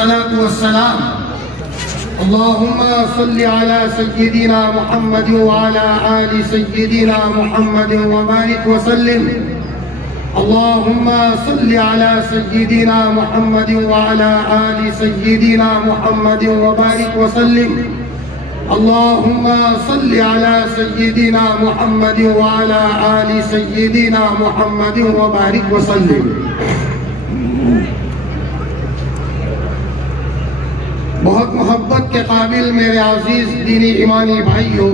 الصلاة والسلام اللهم صل على سيدنا محمد وعلى آل سيدنا محمد وبارك وسلم اللهم صل على سيدنا محمد وعلى آل سيدنا محمد وبارك وسلم اللهم صل على سيدنا محمد وعلى آل سيدنا محمد وبارك وسلم۔ بہت محبت کے قابل میرے عزیز دینی ایمانی بھائیوں،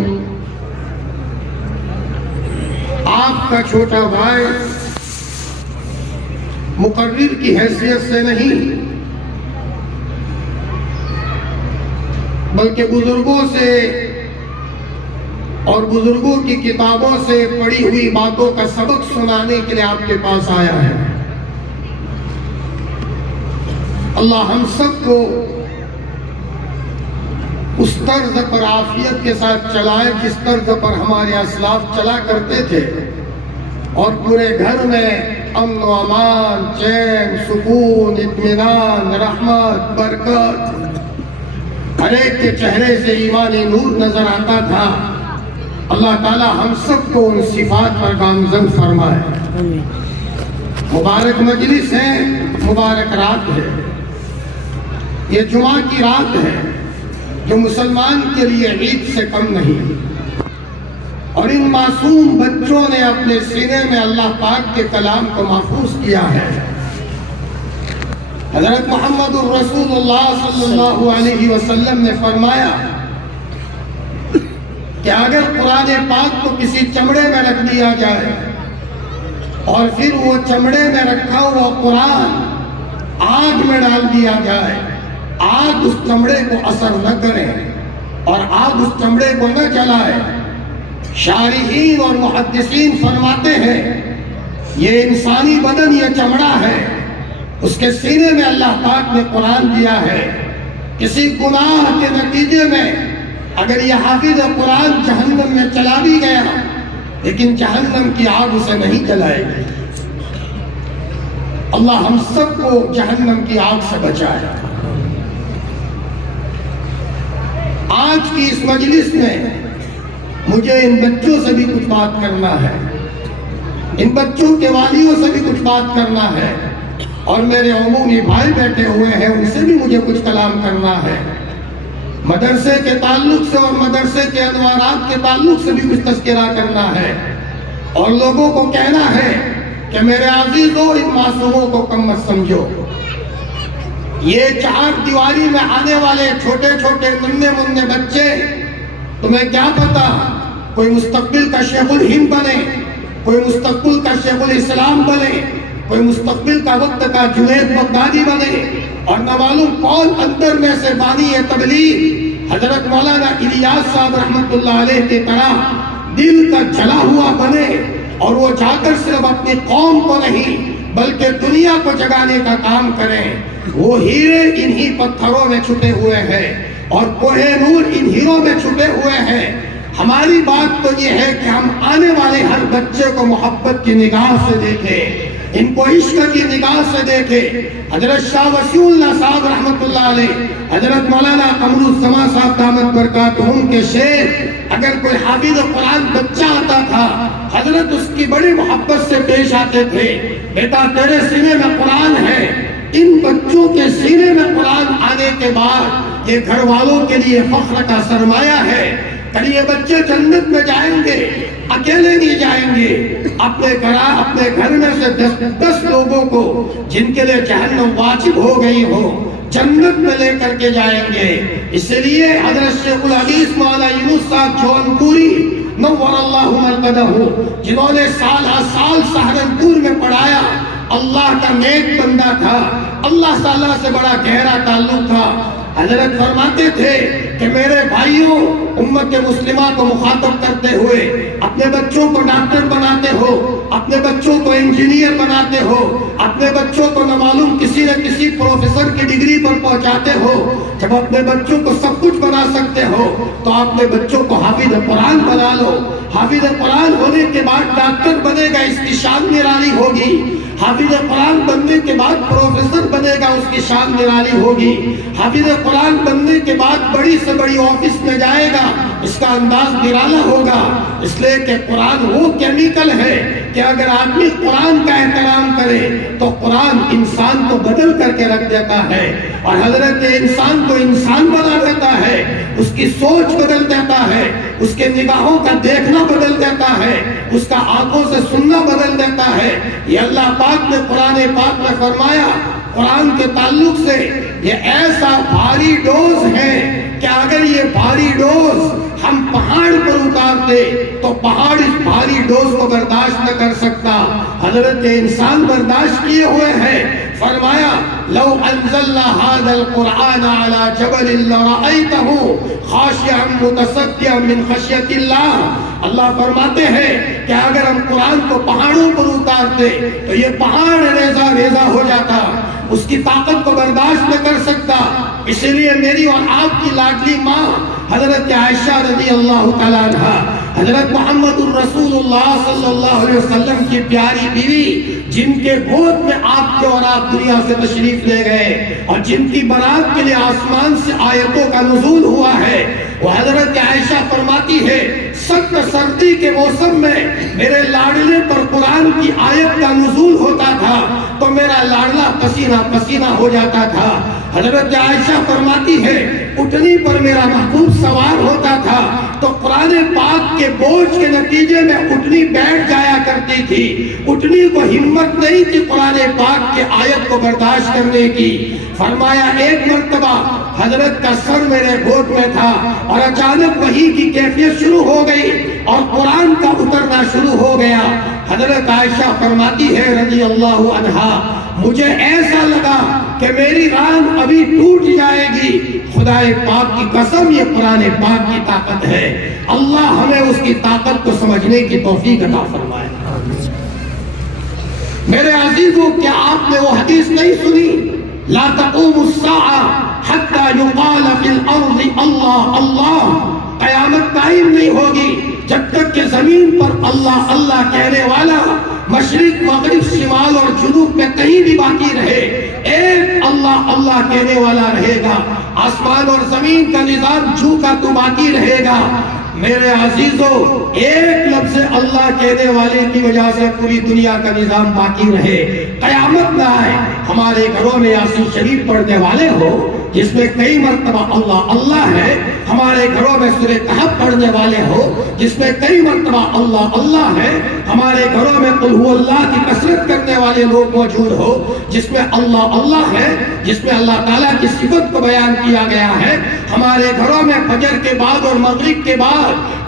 آپ کا چھوٹا بھائی مقرر کی حیثیت سے نہیں بلکہ بزرگوں سے اور بزرگوں کی کتابوں سے پڑھی ہوئی باتوں کا سبق سنانے کے لیے آپ کے پاس آیا ہے۔ اللہ ہم سب کو اس طرز پر عافیت کے ساتھ چلائے جس طرز پر ہمارے اسلاف چلا کرتے تھے، اور پورے گھر میں امن و امان، چین، سکون، اطمینان، رحمت، برکت، ہر ایک کے چہرے سے ایمانی نور نظر آتا تھا۔ اللہ تعالی ہم سب کو ان صفات پر گامزن فرمائے۔ مبارک مجلس ہے، مبارک رات ہے، یہ جمعہ کی رات ہے جو مسلمان کے لیے عید سے کم نہیں، اور ان معصوم بچوں نے اپنے سینے میں اللہ پاک کے کلام کو محفوظ کیا ہے۔ حضرت محمد الرسول اللہ صلی اللہ علیہ وسلم نے فرمایا کہ اگر قرآن پاک کو کسی چمڑے میں رکھ دیا جائے اور پھر وہ چمڑے میں رکھا ہوا قرآن آگ میں ڈال دیا جائے، آگ اس چمڑے کو اثر نہ کرے اور آگ اس چمڑے کو نہ جلائے، شارحین اور محدثین فرماتے ہیں یہ انسانی بدن، یہ چمڑا ہے، اس کے سینے میں اللہ پاک نے قرآن دیا ہے۔ کسی گناہ کے نتیجے میں اگر یہ حافظ قرآن جہنم میں چلا بھی گیا لیکن جہنم کی آگ اسے نہیں جلائے گی۔ اللہ ہم سب کو جہنم کی آگ سے بچائے۔ آج کی اس مجلس میں مجھے ان بچوں سے بھی کچھ بات کرنا ہے، ان بچوں کے والیوں سے بھی کچھ بات کرنا ہے، اور میرے عمومی بھائی بیٹھے ہوئے ہیں ان سے بھی مجھے کچھ کلام کرنا ہے۔ مدرسے کے تعلق سے اور مدرسے کے انوارات کے تعلق سے بھی کچھ تذکرہ کرنا ہے، اور لوگوں کو کہنا ہے کہ میرے عزیزوں ان معصوموں کو کم مت سمجھو۔ یہ چار دیواری میں آنے والے چھوٹے چھوٹے ننھے منھے بچے، تمہیں کیا پتا کوئی مستقبل کا شیخ الہند بنے، کوئی مستقبل کا شیخ الاسلام بنے، کوئی مستقبل کا وقت کا جنید بغدادی بنے، اور نہ معلوم کون اندر میں سے بانی تبلیغ حضرت مولانا الیاس صاحب رحمت اللہ علیہ کی طرح دل کا جلا ہوا بنے، اور وہ جا کر صرف اپنی قوم کو نہیں بلکہ دنیا کو جگانے کا کام کریں۔ وہ ہیرے انہی پتھروں میں چھپے ہوئے ہیں اور کوہ نور ان ہیروں میں چھپے ہوئے ہیں۔ ہماری بات تو یہ ہے کہ ہم آنے والے ہر بچے کو محبت کی نگاہ سے دیکھیں، ان کو عشق کی نگاہ سے دیکھیں۔ حضرت شاہ وسیع اللہ صاحب رحمت اللہ علیہ، حضرت مولانا قمر الزمان صاحب دامت برکاتہم کے شعر، اگر کوئی حافظ قرآن بچہ آتا تھا حضرت اس کی بڑی محبت سے پیش آتے تھے، بیٹا تیرے سینے میں قرآن ہے۔ ان بچوں کے سینے میں قرآن آنے کے بعد یہ گھر والوں کے لیے فخر کا سرمایہ ہے۔ کل یہ بچے جنت میں جائیں گے، اکیلے نہیں جائیں گے، اپنے گھر میں سے 10 لوگوں کو جن کے لیے جہنم واجب ہو گئی ہو جنت میں لے کر کے جائیں گے۔ اس لیے حضرت شیخ الحدیث مولانا یونس صاحب جونپوری نور اللہ مرقدہ، جنہوں نے سال سال سہارنپور میں پڑھایا، اللہ کا نیک بندہ تھا، اللہ تعالیٰ سے بڑا گہرا تعلق تھا۔ حضرت فرماتے تھے کہ میرے بھائیوں، امت مسلمہ کو مخاطب کرتے ہوئے اپنے بچوں کو ڈاکٹر بناتے ہو، اپنے بچوں کو انجینئر بناتے ہو، اپنے بچوں کو نہ معلوم کسی نہ کسی پروفیسر کی ڈگری پر پہنچاتے ہو، جب اپنے بچوں کو سب کچھ بنا سکتے ہو تو اپنے بچوں کو حافظ قرآن بنا لو۔ حافظ قرآن ہونے کے بعد ڈاکٹر بنے گا، اس کی شان نرالی ہوگی۔ حافظ قرآن بننے کے بعد پروفیسر بنے گا، اس کی شان نرالی ہوگی۔ حافظ قرآن بننے کے بعد بڑی سے بڑی آفس میں جائے گا، اس کا انداز نرالا ہوگا، اس لیے کہ قرآن وہ کیمیکل ہے کہ اگر آدمی قرآن کا احترام کرے تو قرآن انسان کو بدل کر کے رکھ دیتا ہے، اور حضرت انسان کو انسان بنا دیتا ہے، اس کی سوچ بدل دیتا ہے، اس کے نگاہوں کا دیکھنا بدل دیتا ہے، اس کا آنکھوں سے سننا بدل دیتا ہے۔ یہ اللہ پاک نے قرآن پاک میں فرمایا قرآن کے تعلق سے، یہ ایسا بھاری ڈوز ہے کہ اگر یہ بھاری ڈوز ہم پہاڑ پر اتارتے تو پہاڑ اس بھاری ڈوز کو برداشت نہ کر سکتا۔ حضرت انسان برداشت کیے ہوئے ہیں۔ فرمایا لو انزلنا هذا القرآن على جبل لرأيته خاشعا متصدعا من خشیۃ اللہ۔ اللہ فرماتے ہیں کہ اگر ہم قرآن کو پہاڑوں پر اتارتے تو یہ پہاڑ ریزہ ریزہ ہو جاتا، اس کی طاقت کو برداشت نہ کر سکتا۔ اسی لیے میری اور آپ کی لاڈلی ماں حضرت عائشہ رضی اللہ تعالیٰ عنہ، حضرت محمد الرسول اللہ صلی اللہ علیہ وسلم کی پیاری بیوی، جن کے گود میں آپ کے اور آپ دنیا سے تشریف لے گئے اور جن کی برات کے لیے آسمان سے آیتوں کا نزول ہوا ہے، وہ حضرت عائشہ فرماتی ہے سخت سردی کے موسم میں میرے لاڈلے پر قرآن کی آیت کا نزول ہوتا تھا تو میرا لاڈلا پسینہ پسینہ ہو جاتا تھا۔ حضرت عائشہ فرماتی ہے اٹھنی پر میرا محبوب سوار ہوتا تھا تو قرآن پاک کے بوجھ کے نتیجے میں اٹھنی بیٹھ جایا کرتی تھی، اٹھنی کو ہمت نہیں تھی قرآن پاک کے آیت کو برداشت کرنے کی۔ فرمایا ایک مرتبہ حضرت کا سر میرے گود میں تھا اور اچانک وحی کی کیفیت شروع ہو گئی اور قرآن کا اترنا شروع ہو گیا۔ حضرت عائشہ فرماتی ہے رضی اللہ عنہا مجھے ایسا لگا کہ میری ران ابھی ٹوٹ جائے گی، خدا پاک کی قسم یہ قرآن پاک کی طاقت ہے۔ اللہ ہمیں اس کی طاقت کو سمجھنے کی توفیق عطا فرمائے۔ میرے عزیزوں، کیا آپ نے وہ حدیث نہیں سنی؟ لا تقوم الساعة حتى يقال في الارض اللہ اللہ، قیامت قائم نہیں ہوگی جب تک کہ زمین پر اللہ اللہ کہنے والا مشرق مغرب شمال اور جنوب میں کہیں بھی باقی رہے، ایک اللہ اللہ کہنے والا رہے گا۔ آسمان اور زمین کا نظام جھوکا تو باقی رہے گا۔ میرے عزیزوں، ایک لفظ اللہ کہنے والے کی وجہ سے پوری دنیا کا نظام باقی رہے، قیامت نہ آئے۔ ہمارے گھروں میں یاسین شریف پڑھنے والے ہو جس میں کئی مرتبہ اللہ اللہ ہے، ہمارے گھروں میں سورہ کہف پڑھنے والے ہو جس میں کئی مرتبہ اللہ اللہ ہے، ہمارے گھروں میں قل ہو اللہ کی کثرت کرنے والے لوگ موجود ہو جس میں اللہ اللہ ہے، جس میں اللہ تعالیٰ کی صفت کو بیان کیا گیا ہے، ہمارے گھروں میں فجر کے بعد اور مغرب کے بعد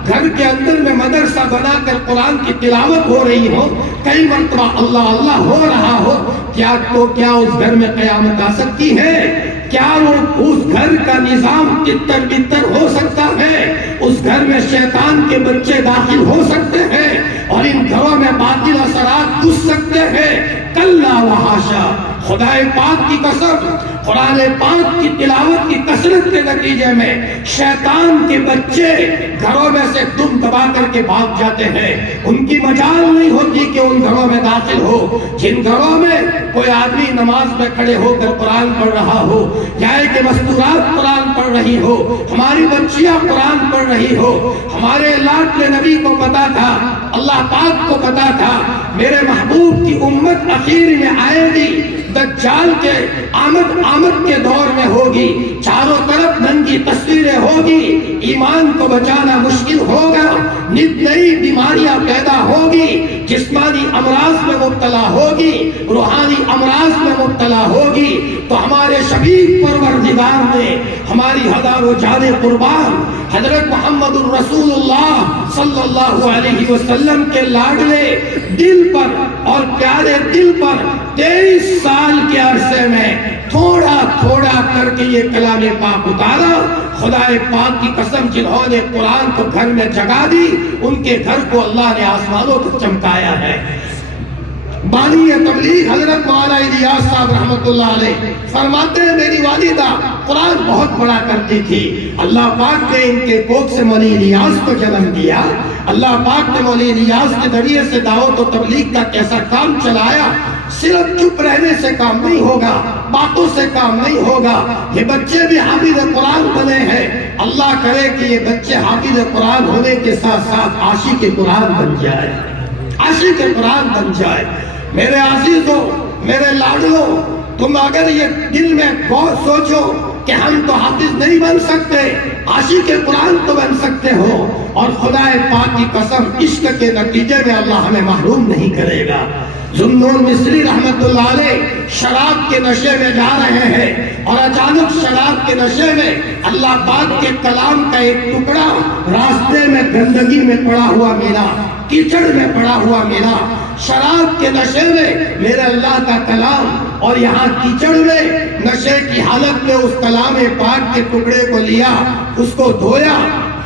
گھر کے اندر میں مدرسہ بنا کر قرآن کی تلاوت ہو رہی ہو، کئی مرتبہ اللہ اللہ ہو رہا ہو، کیا اس گھر میں قیامت آ سکتی ہے؟ کیا وہ اس گھر کا نظام تتر بتر ہو سکتا ہے؟ اس گھر میں شیطان کے بچے داخل ہو سکتے ہیں اور ان گھروں میں باطل اثرات گھس سکتے ہیں؟ کلا وحاشا، خدا پاک کی قسم، قرآن پاک کی تلاوت کی کثرت کے نتیجے میں شیطان کے بچے گھروں میں سے دم دبا کر کے بھاگ جاتے ہیں، ان کی مجال نہیں ہوتی کہ ان گھروں میں داخل ہو۔ جن گھروں میں کوئی آدمی نماز میں کھڑے ہو کر قرآن پڑھ رہا ہو یا کہ مستورات قرآن پڑھ رہی ہو، ہماری بچیاں قرآن پڑھ رہی ہو، ہمارے لاڈلے نبی کو پتا تھا، اللہ پاک کو پتا تھا میرے محبوب کی امت اخیر میں آئے گی، دجال کے آمد کے دور میں ہوگی، چاروں طرف ننگی تصویریں ہوگی، ایمان کو بچانا مشکل ہوگا، نئی بیماریاں پیدا ہوگی، جسمانی امراض میں مبتلا ہوگی، روحانی امراض میں مبتلا ہوگی، تو ہمارے شفیع پروردگار نے ہماری ہزاروں جانیں قربان حضرت محمد الرسول اللہ صلی اللہ علیہ وسلم کے لاڈلے دل پر اور پیارے دل پر 23 سال کے عرصے میں تھوڑا تھوڑا کر کے یہ کلام پاک اتارا۔ خدا پاک کی قسم، جنہوں نے قرآن کو گھر میں جگا دی ان کے گھر کو اللہ نے آسمانوں تک چمکایا ہے۔ بانی تبلیغ حضرت مولانا الیاس صاحب رحمت اللہ علیہ فرماتے ہیں میری والدہ قرآن بہت پڑھا کرتی تھی، اللہ پاک نے ان کے کوکھ سے مولانا الیاس کو جنم دیا، اللہ پاک نے مولانا الیاس کے ذریعے سے دعوت و تبلیغ کا کیسا کام چلایا۔ صرف چپ رہنے سے کام نہیں ہوگا، باتوں سے کام نہیں ہوگا۔ یہ بچے بھی حافظ قرآن بنے ہیں، اللہ کرے کہ یہ بچے حافظ قرآن ہونے کے ساتھ ساتھ عاشق قرآن بن جائے، عاشق قرآن بن جائے۔ میرے عزیزوں، میرے لاڈلوں، تم اگر یہ دل میں غور سوچو کہ ہم تو حافظ نہیں بن سکتے، عاشق قرآن تو بن سکتے ہو، اور خدا پاک کی قسم عشق کے نتیجے میں اللہ ہمیں محروم نہیں کرے گا۔ ذوالنور مصری رحمت اللہ علیہ شراب کے نشے میں جا رہے ہیں، اور اچانک شراب کے نشے میں اللہ پاک کے کلام کا ایک ٹکڑا راستے میں گندگی میں پڑا ہوا ملا، کیچڑ میں پڑا ہوا ملا۔ شراب کے نشے میں میرے اللہ کا کلام، اور یہاں کیچڑ میں نشے کی حالت میں اس کلام پاک کے ٹکڑے کو لیا، اس کو دھویا،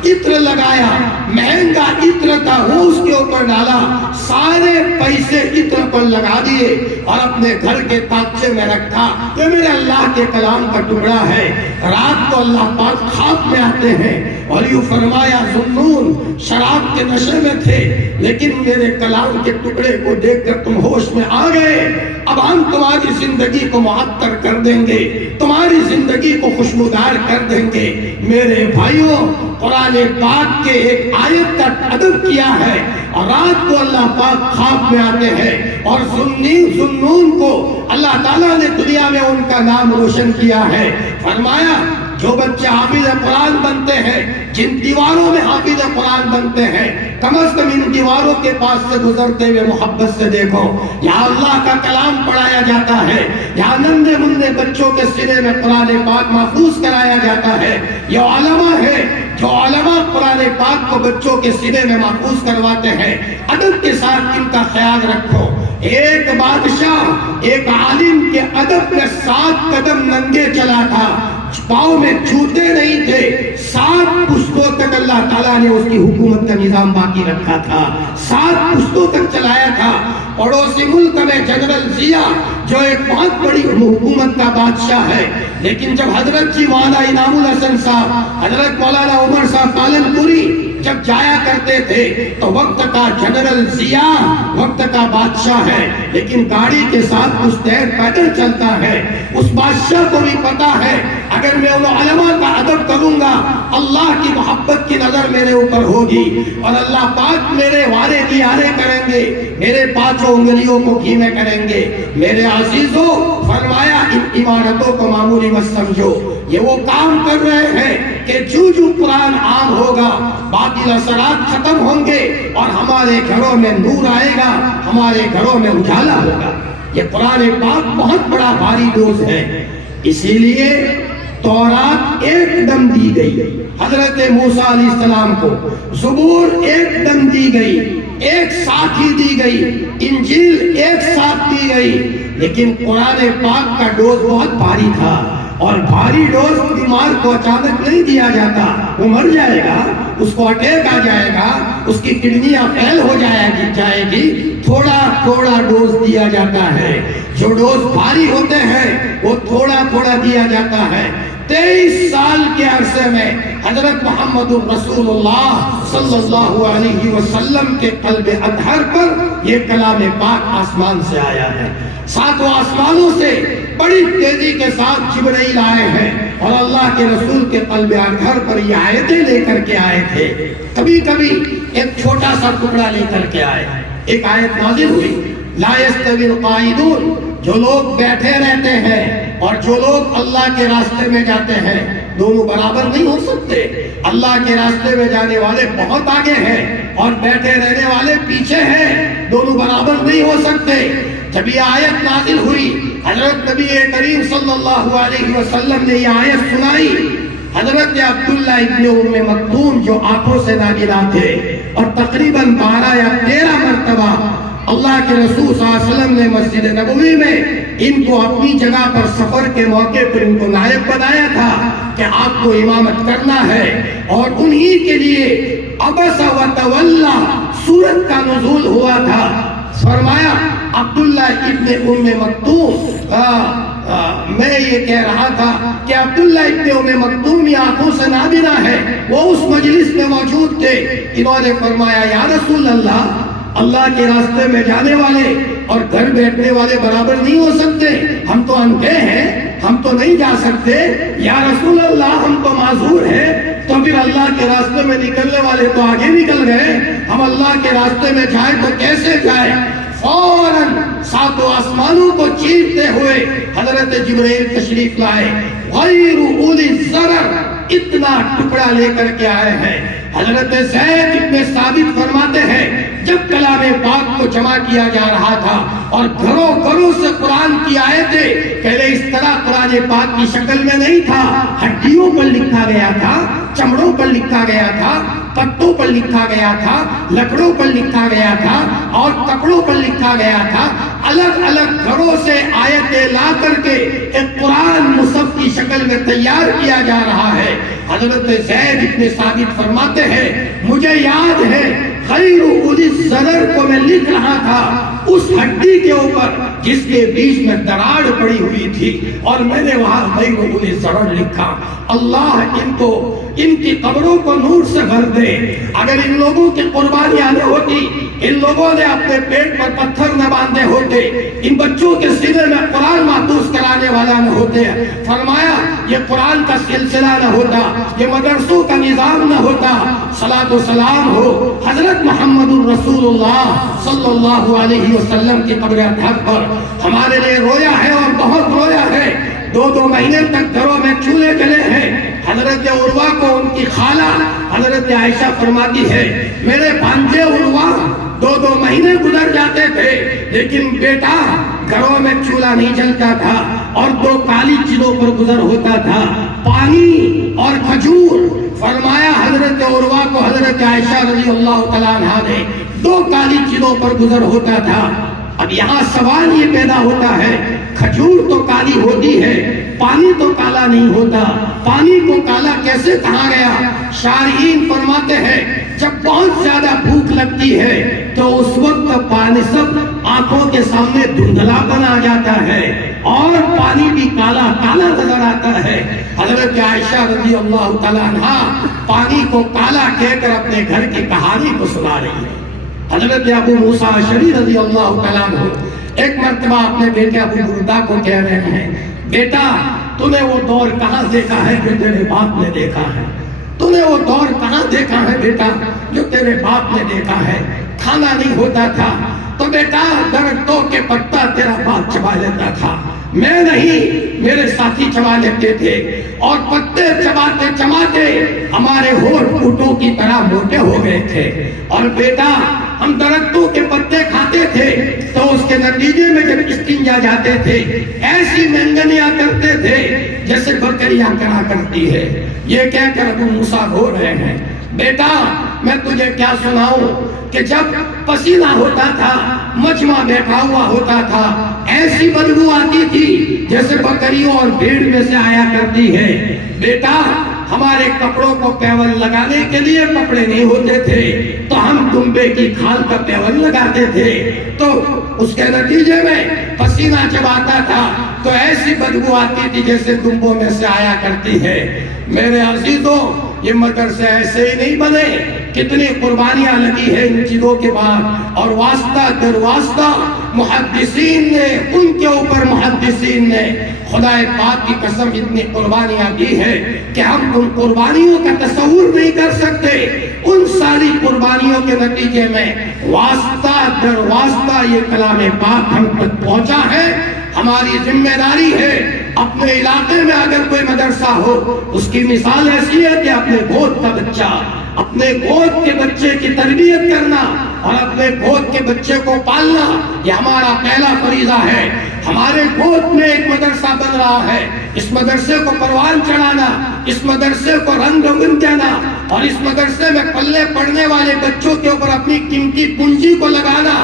عطر لگایا، مہنگا عطر تھا وہ اس کے اوپر ڈالا، سارے پیسے عطر پر لگا دیے اور اپنے گھر کے تاقچے میں رکھا۔ یہ میرے اللہ کے کلام کا ٹکڑا ہے۔ رات کو اللہ پاک خواب میں آتے ہیں اور یوں فرمایا، ذوالنور شراب کے نشے میں تھے لیکن میرے کلام کے ٹکڑے کو دیکھ کر تم ہوش میں آ گئے، اب ہم تمہاری زندگی کو معطر کر دیں گے، تمہاری زندگی کو خوشبودار کر دیں گے۔ میرے بھائیوں، قرآن پاک کے ایک آیت کا ادب کیا ہے، اور رات کو اللہ پاک خواب میں آتے ہیں، اور ذوالنون کو اللہ تعالیٰ نے دنیا میں ان کا نام روشن کیا ہے۔ فرمایا، جو بچے حافظ قرآن بنتے ہیں، جن دیواروں میں حافظ قرآن بنتے ہیں، کم از کم ان دیواروں کے پاس سے گزرتے ہوئے محبت سے دیکھو، یہاں اللہ کا کلام پڑھایا جاتا ہے، یہاں ننھے منھے بچوں کے سینے میں قرآن پاک محفوظ کرایا جاتا ہے۔ یہ علماء ہے جو علماء قرآن پاک کو بچوں کے سینے میں محفوظ کرواتے ہیں۔ ادب کے ساتھ ان کا خیال رکھو۔ ایک بادشاہ ایک عالم کے ادب میں 7 قدم ننگے چلا تھا، پاؤں میں جوتے نہیں تھے، 7 پشتوں تک اللہ تعالیٰ نے اس کی حکومت کا نظام باقی رکھا تھا، 7 پشتوں تک چلایا تھا۔ پڑوسی ملک میں جنرل ضیاء جو ایک بہت بڑی حکومت کا بادشاہ ہے، لیکن جب حضرت جی مولانا انعام الحسن صاحب، حضرت مولانا عمر صاحب پالن پوری جب جایا کرتے تھے تو وقت کا جنرل ضیاء وقت کا بادشاہ ہے، لیکن گاڑی کے ساتھ کچھ دیر پیدل چلتا ہے۔ اس بادشاہ کو بھی پتا ہے اگر میں ان علماء کا ادب کروں گا، اللہ کی محبت کی نظر میرے اوپر ہوگی اور اللہ پاک میرے وارے دیارے کریں گے، میرے 5 انگلیوں کو گھیمے کریں گے۔ میرے عزیزوں، فرمایا ان عمارتوں کو معمولی مت سمجھو، یہ وہ کام کر رہے ہیں کہ جو قرآن عام ہوگا باطل اثرات ختم ہوں گے اور ہمارے گھروں میں نور آئے گا، ہمارے گھروں میں اجالا ہوگا۔ یہ قرآن پاک بہت بڑا بھاری ڈوز ہے، اسی لیے تورات ایک دم دی گئی حضرت موسیٰ علیہ السلام کو، زبور ایک دم دی گئی، ایک ساتھ ہی دی گئی، انجیل ایک ساتھ دی گئی، لیکن قرآن پاک کا ڈوز بہت بھاری تھا، اور بھاری ڈوز بیمار کو اچانک نہیں دیا جاتا، وہ مر جائے گا، اس کو اٹیک آ جائے گا، اس کی کڈنیاں فیل ہو جائے گی، تھوڑا تھوڑا ڈوز دیا جاتا ہے۔ جو ڈوز بھاری ہوتے ہیں وہ تھوڑا تھوڑا دیا جاتا ہے۔ 23 سال کے عرصے میں حضرت محمد رسول اللہ صلی اللہ علیہ وسلم کے قلب اطہر پر یہ کلام پاک آسمان سے آیا ہے۔ 7 آسمانوں سے بڑی تیزی کے ساتھ جبرائیل آئے ہیں اور اللہ کے رسول کے قلب اطہر پر یہ آیتیں لے کر کے آئے تھے۔ کبھی کبھی ایک چھوٹا سا ٹکڑا لے کر کے آئے، ایک آیت نازل ہوئی، لا یستوی القاعدون، جو لوگ بیٹھے رہتے ہیں اور جو لوگ اللہ کے راستے میں جاتے ہیں دونوں برابر نہیں ہو سکتے۔ اللہ کے راستے میں جانے والے بہت آگے ہیں اور بیٹھے رہنے والے پیچھے ہیں، دونوں برابر نہیں ہو سکتے۔ جب یہ آیت نازل ہوئی، حضرت نبی کریم صلی اللہ علیہ وسلم نے یہ آیت سنائی، حضرت عبداللہ ابن ام مکتوم جو آنکھوں سے نابینا تھے اور تقریباً 12 یا 13 مرتبہ اللہ کے رسول صلی اللہ علیہ وسلم نے مسجد نبوی میں ان کو اپنی جگہ پر سفر کے موقع پر ان کو نائب بنایا تھا کہ آپ کو امامت کرنا ہے، اور انہی کے لیے عبس و تولا سورت کا نزول ہوا تھا۔ فرمایا عبداللہ ابن ام مکتوم، میں یہ کہہ رہا تھا کہ عبداللہ ابن ام مکتوم یہ آنکھوں سے نابینا ہے، وہ اس مجلس میں موجود تھے۔ انہوں نے فرمایا یا رسول اللہ، اللہ کے راستے میں جانے والے اور گھر بیٹھنے والے برابر نہیں ہو سکتے؟ ہم تو اندھے ہیں، ہم تو نہیں جا سکتے، یا رسول اللہ ہم تو معذور ہیں۔ تو پھر اللہ کے راستے میں نکلنے والے تو آگے نکل گئے، ہم اللہ کے راستے میں جائیں تو کیسے جائیں؟ فوراً ساتوں آسمانوں کو چیرتے ہوئے حضرت جبرائیل تشریف لائے، غیر اولی الضرر، اتنا ٹکڑا لے کر کے آئے ہیں۔ حضرت زید ابن ثابت فرماتے ہیں جب کلام پاک کو جمع کیا جا رہا تھا اور گھروں گھروں سے قرآن کی آیتیں، پہلے اس طرح قرآن پاک کی شکل میں نہیں تھا، ہڈیوں پر لکھا گیا تھا، چمڑوں پر لکھا گیا تھا، پتوں پر لکھا گیا تھا، لکڑوں پر لکھا گیا تھا اور کپڑوں پر لکھا گیا تھا۔ الگ الگ گھروں سے آیتیں لا کر کے ایک قرآن مصحف کی شکل میں تیار کیا جا رہا ہے۔ حضرت زید ابن ثابت فرماتے ہیں مجھے یاد ہے غیر اولی الضرر کو میں لکھ رہا تھا اس ہڈی کے اوپر جس کے بیچ میں دراڑ پڑی ہوئی تھی، اور میں نے وہاں غیر اولی الضرر لکھا۔ اللہ ان کی قبروں کو نور سے بھر دے۔ اگر ان لوگوں کی قربانیاں نہ ہوتی، ان لوگوں نے اپنے پیٹ پر پتھر نہ باندھے ہوتے، ان بچوں کے سینے میں قرآن محفوظ کرانے والا نہ ہوتے، فرمایا یہ قرآن کا سلسلہ نہ ہوتا، یہ مدرسوں کا نظام نہ ہوتا، صلاۃ و سلام ہو حضرت محمد الرسول اللہ صلی اللہ علیہ وسلم کی قبر اطہر پر۔ ہمارے لیے رویا ہے اور بہت رویا ہے، 2 مہینے تک گھروں میں چولہے جلے ہیں۔ حضرت عروہ کو ان کی خالہ حضرت عائشہ فرماتی ہے میرے بھانجے عروہ 2 مہینے گزر جاتے تھے لیکن بیٹا گھروں میں چولہا نہیں جلتا تھا اور 2 کالی چیزوں پر گزر ہوتا تھا، پانی اور کھجور۔ فرمایا حضرت عروہ کو حضرت عائشہ رضی اللہ تعالیٰ عنہا نے 2 کالی چیزوں پر گزر ہوتا تھا۔ اب یہاں سوال یہ پیدا ہوتا ہے کھجور تو کالی ہوتی ہے، پانی تو کالا نہیں ہوتا، پانی کو کالا کیسے کہا گیا؟ شارحین فرماتے ہیں جب بہت زیادہ بھوک لگتی ہے تو اس وقت پانی سب آنکھوں کے سامنے دھندلا بنا جاتا ہے اور پانی بھی کالا کالا نظر آتا ہے۔ حضرت عائشہ رضی اللہ تعالیٰ عنہا پانی کو کالا کہہ کر اپنے گھر کی کہانی کو سنا رہی ہے۔ حضرت ابو موسیٰ اشعری رضی اللہ تعالیٰ عنہ ایک مرتبہ اپنے بیٹے ابو بردہ کو کہہ رہے ہیں بیٹا تو نے وہ دور کہاں دیکھا ہے جو تیرے باپ نے دیکھا ہے؟ تو نے وہ دور کہاں دیکھا ہے بیٹا جو تیرے باپ نے دیکھا ہے؟ کھانا نہیں ہوتا تھا تو بیٹا درختوں کے پتا تیرا باپ چبا لیتا تھا، میں نہیں، میرے ساتھی چبا لیتے تھے اور پتے چباتے چباتے ہمارے ہونٹ اونٹوں کی طرح موٹے ہو گئے تھے۔ اور بیٹا ہم درختوں کے پتے کھاتے تھے تو اس کے نتیجے میں جب استنجا جاتے تھے ایسی مینگنیاں کرتے تھے جیسے بکریاں کرا کرتی ہے۔ یہ کہہ کر ابو موسیٰ رو رہے ہیں بیٹا میں تجھے کیا سناؤں کہ جب پسینہ ہوتا تھا مجمع بیٹھا ہوا ہوتا تھا ایسی بدبو آتی تھی جیسے بکریوں اور بھیڑ میں سے آیا کرتی ہے۔ بیٹا ہمارے کپڑوں کو پیول لگانے کے لیے کپڑے نہیں ہوتے تھے تو ہم دمبے کی کھال کا پیول لگاتے تھے، تو اس کے نتیجے میں پسینہ جب آتا تھا تو ایسی بدبو آتی تھی جیسے دمبوں میں سے آیا کرتی ہے۔ میرے عزیزوں یہ مدرسے ایسے ہی نہیں بنے، کتنی قربانیاں لگی ہیں ان چیزوں کے بعد، اور واسطہ در واسطہ محدثین نے، ان کے اوپر محدثین نے خدا پاک کی قسم اتنی قربانیاں دی ہے کہ ہم ان قربانیوں کا تصور نہیں کر سکتے۔ ان ساری قربانیوں کے نتیجے میں واسطہ در واسطہ یہ کلام پاک ہم تک پہنچا ہے۔ ہماری ذمہ داری ہے اپنے علاقے میں اگر کوئی مدرسہ ہو اس کی مثال ایسی ہے کہ اپنے گود کا بچہ، اپنے گود کے بچے کی تربیت کرنا اور اپنے گود کے بچے کو پالنا یہ ہمارا پہلا فریضہ ہے۔ ہمارے گود میں ایک مدرسہ بن رہا ہے، اس مدرسے کو پروان چڑھانا، اس مدرسے کو رنگ رنگ دینا اور اس مدرسے میں پلے پڑھنے والے بچوں کے اوپر اپنی قیمتی پونجی کو لگانا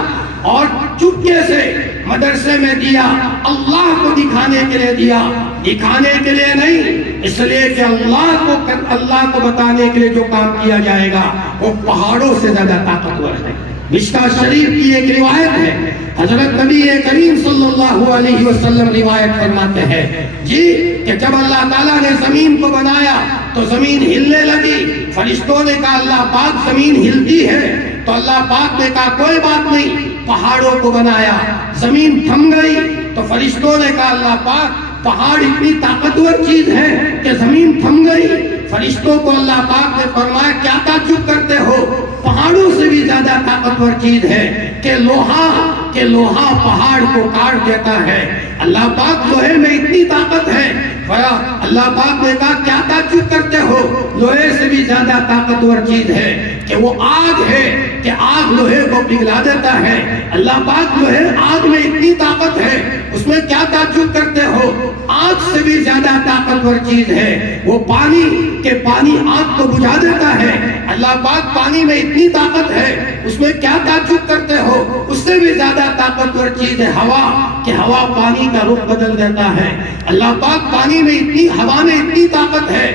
اور چپکے سے مدرسے میں دیا، اللہ کو دکھانے کے لیے دیا، دکھانے کے لیے نہیں، اس لیے کہ اللہ کو بتانے کے لیے جو کام کیا جائے گا وہ پہاڑوں سے زیادہ طاقتور ہے۔ مشکاہ شریف کی ایک روایت ہے، حضرت نبی کریم صلی اللہ علیہ وسلم روایت فرماتے ہیں جی کہ جب اللہ تعالیٰ نے زمین کو بنایا تو زمین ہلنے لگی، فرشتوں نے کہا اللہ پاک زمین ہلتی ہے، تو تو اللہ پاک نے کہا کوئی بات نہیں، پہاڑوں کو بنایا، زمین تھم گئی تو فرشتوں نے کہا اللہ پاک پہاڑ اتنی طاقتور چیز ہے کہ زمین تھم گئی۔ فرشتوں کو اللہ پاک نے فرمایا کیا تعجب کرتے ہو، پہاڑوں سے بھی زیادہ طاقتور چیز ہے کہ لوہا پہاڑ کو کاٹ دیتا ہے۔ اللہ پاک لوہے میں اتنی طاقت ہے۔ اللہ پاک نے کہا کیا تعجب کرتے ہو، لوہے سے بھی زیادہ طاقتور چیز ہے کہ وہ آگ ہے کہ آگ لوہے کو پگھلا دیتا ہے۔ اللہ پاک لوہے آگ میں اتنی طاقت ہے، اس میں کیا تعجب کرتے ہو، آگ سے بھی زیادہ طاقتور چیز ہے وہ پانی کہ پانی آگ کو بجھا دیتا ہے۔ اللہ پاک پانی میں اتنی طاقت ہے، اس میں کیا تعجب کرتے ہو، اس سے بھی زیادہ طاقتور چیز ہے ہوا کہ ہوا پانی کا رخ بدل دیتا ہے۔ اللہ پاک پانی میں اتنی، ہوا میں اتنی طاقت ہے۔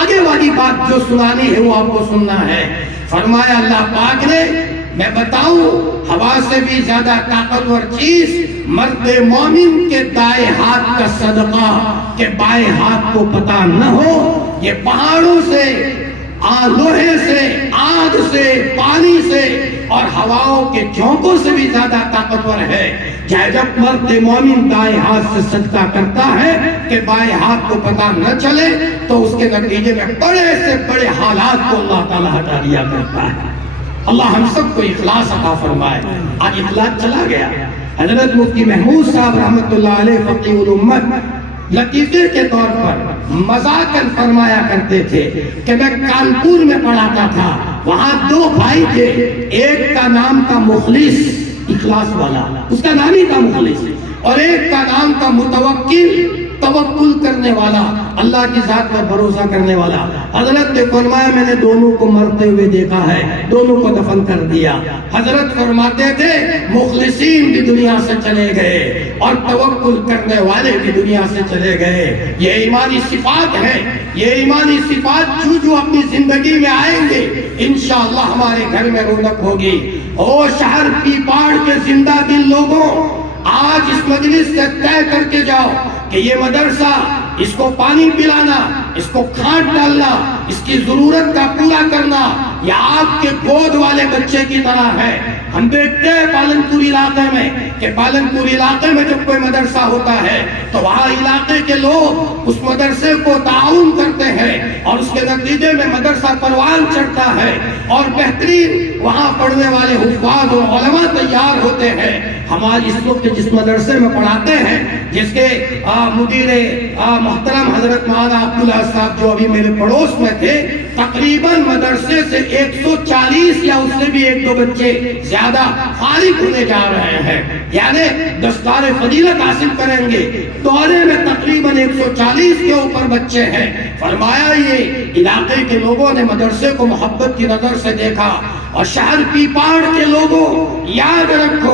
آگے والی بات جو سنانی ہے وہ آپ کو سننا ہے۔ فرمایا اللہ پاک نے میں بتاؤں ہوا سے بھی زیادہ طاقتور چیز مرد مومن کے دائیں ہاتھ کا صدقہ کہ بائیں ہاتھ کو پتہ نہ ہو، یہ پہاڑوں سے، لوہے سے، آگ سے، پانی سے اور ہواؤں کے جھونکوں سے بھی زیادہ طاقتور ہے۔ جب مرد مومن دائیں ہاتھ سے صدقہ کرتا ہے کہ بائیں ہاتھ کو پتہ نہ چلے تو اس کے نتیجے میں بڑے سے بڑے حالات کو اللہ تعالیٰ ہٹا دیا کرتا ہے۔ اللہ ہم سب کو اخلاص عطا فرمائے۔ آج اخلاص چلا گیا۔ حضرت مفتی محمود صاحب رحمۃ اللہ علیہ فقیہ الامت لطیفے کے طور پر مذاقاً فرمایا کرتے تھے کہ میں کانپور میں پڑھاتا تھا، وہاں دو بھائی تھے، ایک کا نام تھا مخلص، اخلاص والا، اس کا نام ہی تھا مخلص، اور ایک کا نام تھا متوکل، توکل کرنے والا، اللہ کی ذات پر بھروسہ کرنے والا۔ حضرت نے فرمایا میں نے دونوں کو مرتے ہوئے دیکھا ہے، دونوں کو دفن کر دیا۔ حضرت فرماتے تھے مخلصین بھی دنیا سے چلے گئے اور توکل کرنے والے بھی دنیا سے چلے گئے۔ یہ ایمانی صفات ہے، یہ ایمانی صفات جو اپنی زندگی میں آئیں گے انشاءاللہ ہمارے گھر میں رونق ہوگی۔ او شہر پیپاڑ کے زندہ دل لوگوں، آج اس مجلس سے طے کر کے جاؤ کہ یہ مدرسہ، اس کو پانی پلانا، اس کو کھاد ڈالنا، اس کی ضرورت کا پورا کرنا یہ آپ کے گود والے بچے کی طرح ہے۔ ہم دیکھتے ہیں پالن پور علاقے میں کہ پالن پور علاقے میں جب کوئی مدرسہ ہوتا ہے تو وہاں علاقے کے لوگ اس مدرسے کو تعاون کرتے ہیں اور اس کے نتیجے میں مدرسہ پروان چڑھتا ہے اور بہترین وہاں پڑھنے والے حفاظ اور علماء تیار ہوتے ہیں۔ ہمارے اس وقت جس مدرسے میں پڑھاتے ہیں، جس کے مدیر محترم حضرت مولانا عبداللہ صاحب جو ابھی میرے پڑوس میں تھے، تقریباً مدرسے سے 140 یا اس سے بھی ایک دو بچے زیادہ فارغ ہونے جا رہے ہیں، یعنی دستار فضیلت حاصل کریں گے۔ دورے میں تقریباً 140 کے اوپر بچے ہیں۔ فرمایا یہ علاقے کے لوگوں نے مدرسے کو محبت کی نظر سے دیکھا۔ اور شہر پیپاڑ کے لوگوں یاد رکھو،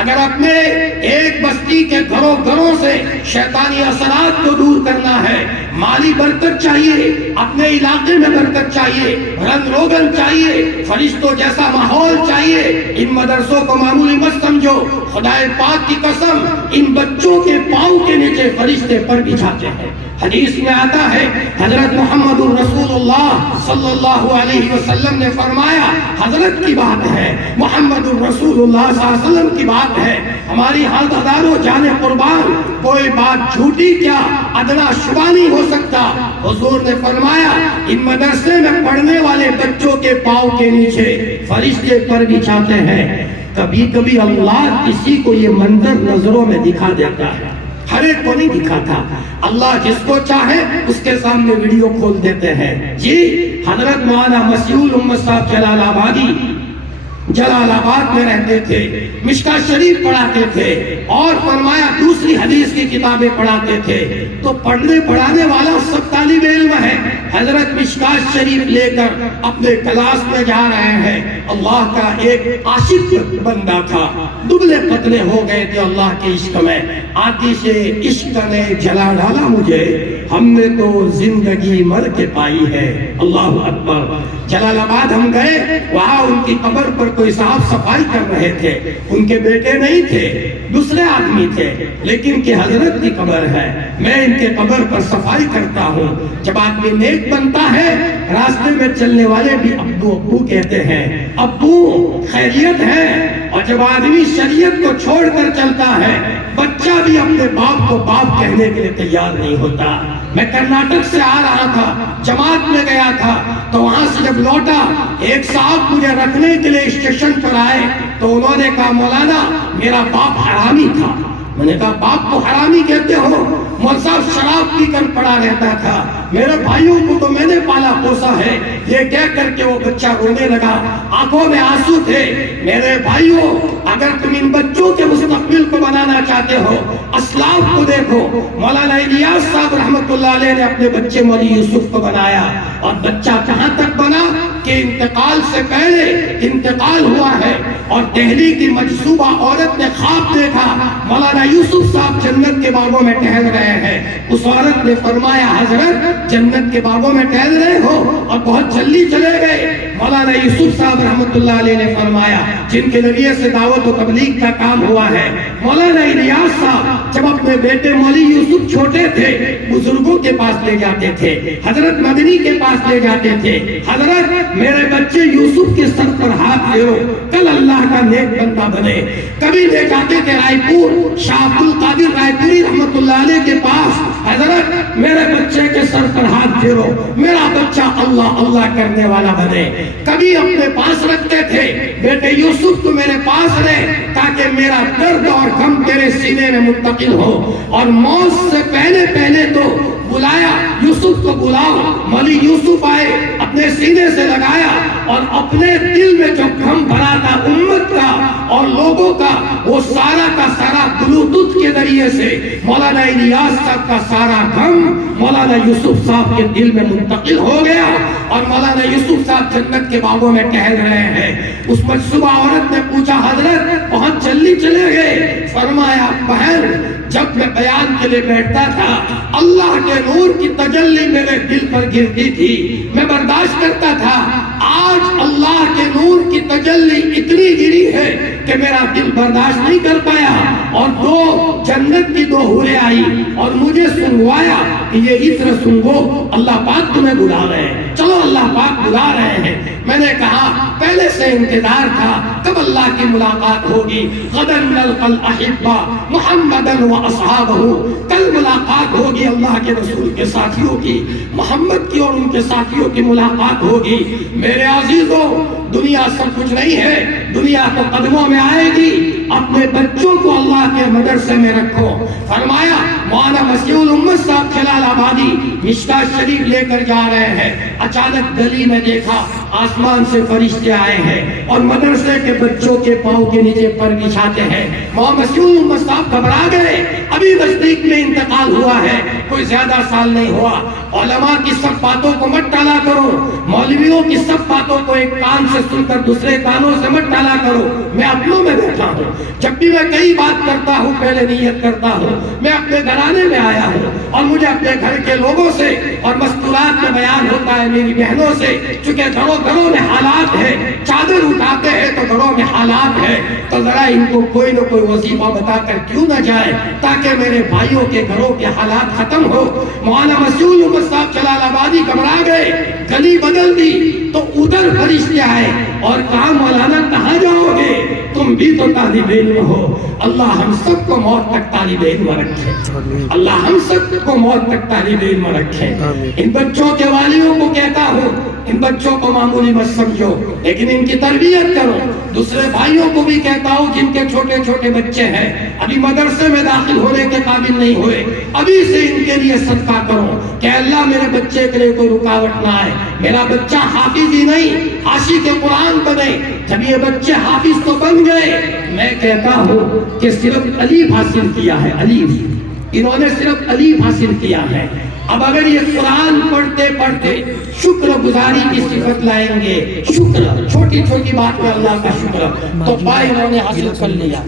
اگر اپنے ایک بستی کے گھروں سے شیطانی اثرات کو دور کرنا ہے، مالی برکت چاہیے، اپنے علاقے میں برکت چاہیے، رنگ روگن چاہیے، فرشتوں جیسا ماحول چاہیے، ان مدرسوں کو معمولی مت سمجھو۔ خدا پاک کی قسم ان بچوں کے پاؤں کے نیچے فرشتے پر بچھاتے ہیں۔ حدیث میں آتا ہے حضرت محمد الرسول اللہ صلی اللہ علیہ وسلم نے فرمایا، حضرت کی بات ہے، محمد الرسول اللہ صلی اللہ علیہ وسلم کی بات ہے، ہماری ہاتھ ہزاروں جانے قربان، کوئی بات جھوٹی کیا ادنا شبہ نہیں ہو سکتا۔ حضور نے فرمایا ان مدرسے میں پڑھنے والے بچوں کے پاؤں کے نیچے فرشتے پر بچھاتے ہیں۔ کبھی کبھی اللہ کسی کو یہ منظر نظروں میں دکھا دیتا ہے، ہر ایک کو نہیں دکھاتا۔ اللہ جس کو چاہے اس کے سامنے ویڈیو کھول دیتے ہیں۔ جی حضرت مولانا مسیح الامت صاحب جلال آبادی جلال آباد میں رہتے تھے، مشکات شریف پڑھاتے تھے اور فرمایا دوسری حدیث کی کتابیں پڑھاتے تھے۔ تو پڑھنے پڑھانے والا سب طالب علم ہے، حضرت مشکات شریف لے کر اپنے کلاس میں جا رہے ہیں۔ اللہ کا ایک عاشق بندہ تھا، دبلے پتلے ہو گئے تھے اللہ کے عشق میں۔ آتش عشق نے جلا ڈالا مجھے، ہم نے تو زندگی مر کے پائی ہے۔ اللہ اکبر۔ جلال آباد ہم گئے، وہاں ان کی قبر پر کوئی صاف صفائی کر رہے تھے، ان کے بیٹے نہیں تھے، دوسرے آدمی تھے، لیکن کہ حضرت کی قبر ہے، میں ان کے قبر پر صفائی کرتا ہوں۔ جب آدمی نیک بنتا ہے، راستے میں چلنے والے بھی ابو ابو کہتے ہیں، ابو خیریت ہے۔ اور جب آدمی شریعت کو چھوڑ کر چلتا ہے، بچہ بھی اپنے باپ کو باپ کہنے کے لیے تیار نہیں ہوتا۔ میں کرناٹک سے آ رہا تھا، جماعت میں گیا تھا، تو وہاں سے جب لوٹا، ایک صاحب مجھے رکھنے کے لیے اسٹیشن پر آئے، تو انہوں نے کہا مولانا میرا باپ حرامی تھا۔ میں نے کہا باپ کو حرامی کہتے ہو؟ مولانا صاحب شراب پی کر پڑا رہتا تھا، میرے بھائیوں کو تو میں نے پالا پوسا ہے، یہ کہہ کر کے وہ بچہ رونے لگا، آنکھوں میں آنسو تھے۔ میرے بھائیوں، اگر تم ان بچوں کے مستقبل کو بنانا چاہتے ہو، اسلاف کو دیکھو۔ مولانا الیاس صاحب رحمۃ اللہ علیہ نے اپنے بچے مولوی یوسف کو بنایا، اور بچہ کہاں تک بنا کہ انتقال سے پہلے انتقال ہوا ہے، اور دہلی کی مجذوبہ عورت نے خواب دیکھا مولانا یوسف صاحب جنت کے باغوں میں ٹہل رہے ہیں۔ اس عورت نے فرمایا حضرت جنت کے باغوں میں ٹہل رہے ہو، اور بہت جلدی چلے گئے۔ مولانا یوسف صاحب رحمۃ اللہ علیہ نے فرمایا، جن کے ذریعے سے دعوت و تبلیغ کا کام ہوا ہے، مولانا الیاس صاحب جب اپنے بیٹے مولوی یوسف چھوٹے تھے، بزرگوں کے پاس لے جاتے تھے، حضرت مدنی کے پاس لے جاتے تھے، حضرت میرے بچے یوسف کے سر پر ہاتھ پھیرو، کل اللہ کا نیک بندہ بنے۔ کبھی لے جاتے تھے رائے پور، شاہ عبد القادر رائے پوری رحمۃ اللہ علیہ کے پاس، حضرت میرے بچے کے سر پر ہاتھ پھیرو، میرا بچہ اللہ اللہ کرنے والا بنے۔ کبھی اپنے پاس رکھتے تھے، بیٹے یوسف تو میرے پاس رہے تاکہ میرا درد اور غم تیرے سینے میں منتقل ہو۔ اور موت سے پہلے پہلے تو بلایا، یوسف کو بلاؤ۔ مولوی یوسف آئے، اپنے سینے سے لگایا، اور اپنے دل میں جو غم بھرا تھا امت کا اور لوگوں کا، وہ سارا کا سارا بلوٹوتھ کے ذریعے سے مولانا الیاس صاحب کا سارا غم مولانا یوسف صاحب کے دل میں منتقل ہو گیا، اور مولانا یوسف صاحب جنت کے باغوں میں ٹہل رہے ہیں۔ اس مجذوبہ عورت نے پوچھا حضرت بہت جلدی چلے گئے؟ فرمایا بہن جب میں بیان کے لیے بیٹھتا تھا، اللہ کے نور کی تجلی میرے دل پر گرتی تھی، میں برداشت کرتا تھا۔ آج اللہ کے نور کی تجلی اتنی گری ہے کہ میرا دل برداشت نہیں کر پایا، اور دو جنت کی دو حوریں آئی اور مجھے سنوایا کہ یہ عطر سنگو، اللہ پاک تمہیں بلا رہے ہیں، چلو اللہ پاک بلا رہے ہیں۔ میں نے کہا پہلے سے انتظار تھا کب اللہ کی ملاقات ہوگی، غداً نلقى الأحبة محمدا واصحابہ، کل ملاقات ہوگی اللہ کے رسول کے ساتھیوں کی، محمد کی اور ان کے ساتھیوں کی ملاقات ہوگی۔ میرے عزیزوں، دنیا سب کچھ نہیں ہے، دنیا تو قدموں میں آئے گی، اپنے بچوں کو اللہ کے مدرسے میں رکھو۔ فرمایا مولانا مسیح الامت صاحب جلال آبادی مشکاۃ شریف لے کر جا رہے ہیں، اچانک گلی میں دیکھا آسمان سے فرشتے آئے ہیں اور مدرسے کے بچوں کے پاؤں کے نیچے پر بچھاتے ہیں۔ مولانا مسیح الامت صاحب گھبرا گئے، ابھی نزدیک میں انتقال ہوا ہے، کوئی زیادہ سال نہیں ہوا۔ علماء کی سب باتوں کو مت ٹالا کرو، مولویوں کی سب باتوں کو ایک کان سے سن کر دوسرے کانوں سے مت ٹالا کرو۔ میں اپنوں میں بیٹھا ہوں، جب بھی میں کئی بات کرتا ہوں پہلے نیت کرتا ہوں، میں اپنے گھرانے میں آیا ہوں، اور مجھے اپنے گھر کے لوگوں سے اور مستورات میں بیان ہوتا ہے میری بہنوں سے، چونکہ گھروں میں حالات ہے، چادر اٹھاتے ہیں تو گھروں میں حالات ہے، تو ذرا ان کو کوئی نہ کوئی وظیفہ بتا کر کیوں نہ جائے تاکہ میرے بھائیوں کے گھروں کے حالات ختم ہو۔ مولانا مسیح الامت صاحب جلال آبادی گھبرا گئے، گلی بدل دی تو ادھر فرشتے آئے اور کہا مولانا کہاں جاؤ گے، تم بھی تو طالب علم ہو۔ اللہ ہم سب کو موت تک طالب علم رکھے، اللہ ہم سب کو موت تک طالب علم رکھے۔ ان بچوں کے والیوں کو کہتا ہوں ان بچوں کو معمولی مت سمجھو، لیکن ان کی تربیت کرو۔ دوسرے بھائیوں کو بھی کہتا ہوں جن کے چھوٹے چھوٹے بچے ہیں، ابھی مدرسے میں داخل ہونے کے قابل نہیں ہوئے، ابھی سے ان کے لیے صدقہ کرو کہ اللہ میرے بچے کے لیے کوئی رکاوٹ نہ آئے، میرا بچہ حافظ ہی نہیں عاشق قرآن بنے۔ جب یہ بچے حافظ تو بن گئے، میں کہتا ہوں کہ صرف الف حاصل کیا ہے، الف، انہوں نے صرف الف حاصل کیا ہے۔ اب اگر یہ قرآن پڑھتے پڑھتے شکر گزاری کی صفت لائیں گے، شکر چھوٹی چھوٹی بات میں اللہ کا شکر، تو پائے انہوں نے حاصل کر لیا۔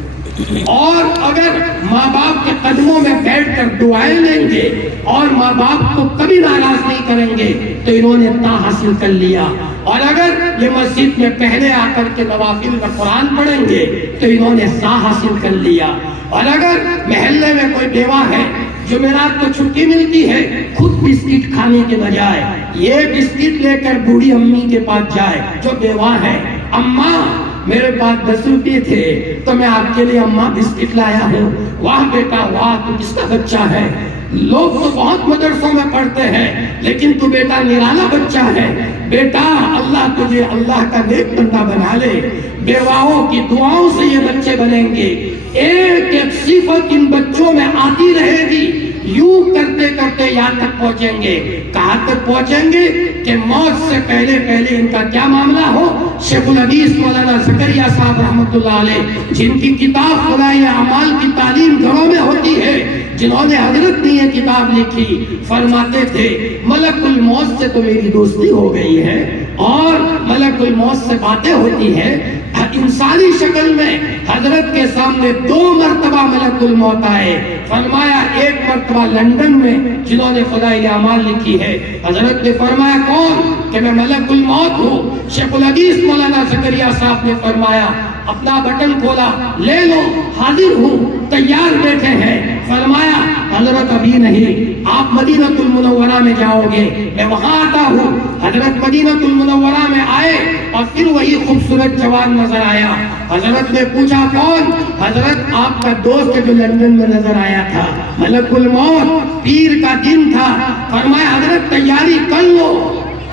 اور اگر ماں باپ کے قدموں میں بیٹھ کر دعائیں لیں گے اور ماں باپ کو کبھی ناراض نہیں کریں گے تو انہوں نے تا حاصل کر لیا۔ اور اگر یہ مسجد میں پہلے آ کر کے نوافل میں قرآن پڑھیں گے تو انہوں نے سا حاصل کر لیا. اور اگر محلے میں کوئی بیوہ ہے، جمعرات کو چھٹی ملتی ہے، خود بسکٹ کھانے کے بجائے یہ بسکٹ لے کر بوڑھی امی کے پاس جائے جو بیوہ ہے، اماں میرے پاس 10 روپے تھے تو میں آپ کے لیے اماں بسکٹ لایا ہوں. واہ بیٹا واہ، تو کس کا بچہ ہے؟ لوگ تو بہت مدرسوں میں پڑھتے ہیں لیکن تو بیٹا نرالا بچہ ہے. بیٹا اللہ تجھے اللہ کا نیک بندہ بنا لے. بیواؤں کی دعاؤں سے یہ بچے بنیں گے. ایک ایک صفت ان بچوں میں آتی رہے گی. یوں کرتے کرتے یہاں تک پہنچیں گے. کہاں تک پہنچیں گے کہ موت سے پہلے پہلے ان کا کیا معاملہ ہو. شیخ الحدیث مولانا زکریا صاحب رحمۃ اللہ علیہ، جن کی کتاب خدائے اعمال کی تعلیم گھروں میں ہوتی ہے، جنہوں نے حضرت نے یہ کتاب لکھی، فرماتے تھے ملک الموت سے تو میری دوستی ہو گئی ہے اور ملک الموت سے باتیں ہوتی ہے. انسانی شکل میں حضرت کے سامنے 2 مرتبہ ملک الموت آئے. فرمایا ایک مرتبہ لندن میں جنہوں نے خدائے اعمال لکھی ہے، حضرت نے فرمایا کون؟ کہ میں ملک الموت ہوں. شیخ الحدیث مولانا زکریا صاحب نے فرمایا اپنا بٹن کھولا، لے لو، حاضر ہوں، تیار بیٹھے ہیں. فرمایا حضرت ابھی نہیں، آپ مدینہ المنورہ میں جاؤ گے، میں وہاں آتا ہوں. حضرت مدینہ المنورہ میں آئے اور پھر وہی خوبصورت جوان نظر آیا. حضرت نے پوچھا کون؟ حضرت آپ کا دوست جو لندن میں نظر آیا تھا، ملک الموت. پیر کا دن تھا. فرمایا حضرت تیاری کر لو،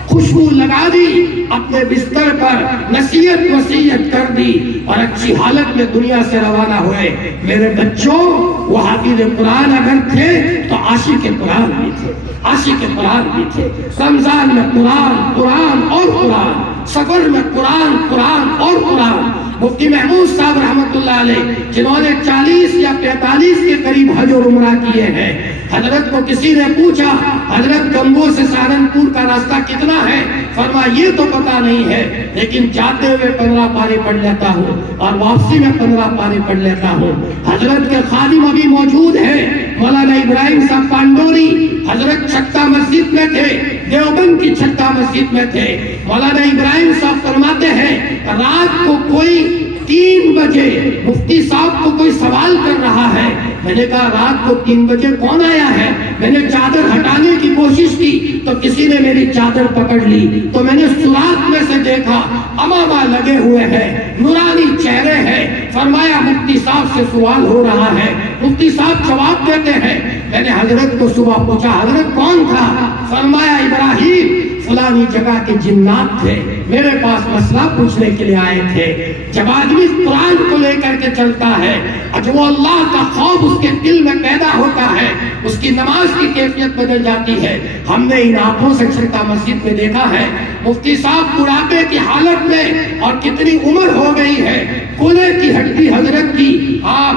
خوشبو لگا دی، اپنے بستر پر نصیحت وصیت کر دی اور اچھی حالت میں دنیا سے روانہ ہوئے. میرے بچوں، وہ حافظ قرآن اگر تھے تو عاشق قرآن بھی تھے، عاشق قرآن بھی تھے. رمضان میں قرآن، قرآن اور قرآن، سفر میں قرآن، قرآن اور قرآن. مفتی محمود صاحب رحمۃ اللہ علیہ، جنہوں نے 40 یا 45 کے قریب حج اور عمرہ کیے ہیں، حضرت کو کسی نے پوچھا حضرت گنگو سے سہارنپور کا راستہ کتنا ہے؟ فرمایا یہ تو پتا نہیں ہے لیکن جاتے ہوئے 15 پارے پڑھ لیتا ہوں اور واپسی میں 15 پارے پڑھ لیتا ہوں. حضرت کے خادم ابھی موجود ہیں، مولانا ابراہیم صاحب پانڈوری. حضرت چھٹا مسجد میں تھے، دیوبند کی چھٹا مسجد میں تھے. مولانا ابراہیم صاحب فرماتے ہیں رات کو کوئی 3 بجے مفتی صاحب کو کوئی سوال کر رہا ہے. میں نے کہا رات کو 3 بجے کون آیا ہے؟ میں نے چادر ہٹانے کی کوشش کی تو کسی نے میری چادر پکڑ لی تو میں نے سوراخ میں سے دیکھا امامہ لگے ہوئے ہیں، نورانی چہرے ہیں. فرمایا مفتی صاحب سے سوال ہو رہا ہے. مفتی صاحب جواب دیتے ہیں. میں نے حضرت کو صبح پوچھا حضرت کون تھا؟ فرمایا ابراہیم فلانی جگہ کے جنات تھے، میرے پاس مسئلہ پوچھنے کے لیے آئے تھے. جب آدمی قرآن کو لے کر کے چلتا ہے اور جب وہ اللہ کا خوف اس کے دل میں پیدا ہوتا ہے، اس کی نماز کی کیفیت بدل جاتی ہے. ہم نے ان آنکھوں سے چھٹا مسجد میں دیکھا ہے مفتی صاحب بڑھاپے کی حالت میں، اور کتنی عمر ہو گئی ہے، کولے کی ہڈی حضرت کی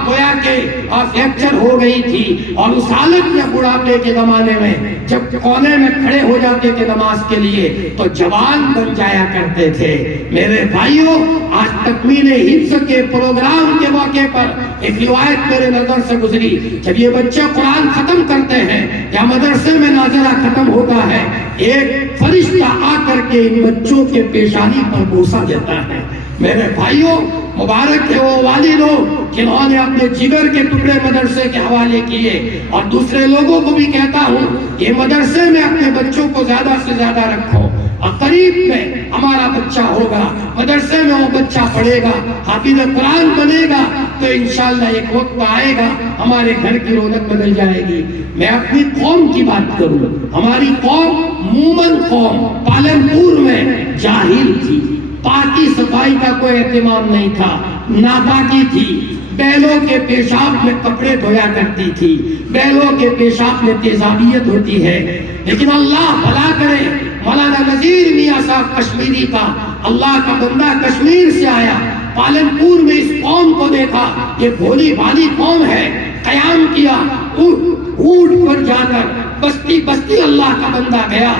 گویا کہ فریکچر ہو گئی تھی، اور اس حالت میں بڑھاپے کے زمانے میں جب کونے میں کھڑے ہو جاتے تھے نماز کے لیے تو جوان بن جایا کرتے تھے. میرے بھائیوں، آج تکمیل حفظ کے پروگرام کے موقع پر ایک روایت میرے نظر سے گزری. جب یہ بچے قرآن ختم کرتے ہیں یا مدرسے میں ناظرہ ختم ہوتا ہے، ایک فرشتہ آ کر کے ان بچوں کے پیشانی پر بوسہ دیتا ہے. میرے بھائیوں، مبارک ہے وہ والدوں جنہوں نے اپنے جگر کے ٹکڑے مدرسے کے حوالے کیے. اور دوسرے لوگوں کو بھی کہتا ہوں یہ مدرسے میں اپنے بچوں کو زیادہ سے زیادہ رکھو، اور قریب میں ہمارا بچہ ہوگا، مدرسے میں وہ بچہ پڑھے گا، حافظ قرآن بنے گا تو انشاءاللہ ایک وقت آئے گا ہمارے گھر کی رونق بدل جائے گی. میں اپنی قوم کی بات کروں، ہماری قوم مومن قوم پالنپور میں جاہل تھی، پاکی صفائی کا کوئی اہتمام نہیں تھا، ناپاکی تھی. بیلوں کے پیشاب میں کپڑے دھویا کرتی تھی، بیلوں کے پیشاب میں تیزابیت ہوتی ہے. لیکن اللہ بھلا کرے، مولانا نذیر میاں صاحب کشمیری کا، اللہ کا بندہ کشمیر سے آیا، پالنپور میں اس قوم کو دیکھا، یہ بھولی بھالی قوم ہے. قیام کیا، اونٹ پر جا کر بستی بستی اللہ کا بندہ گیا،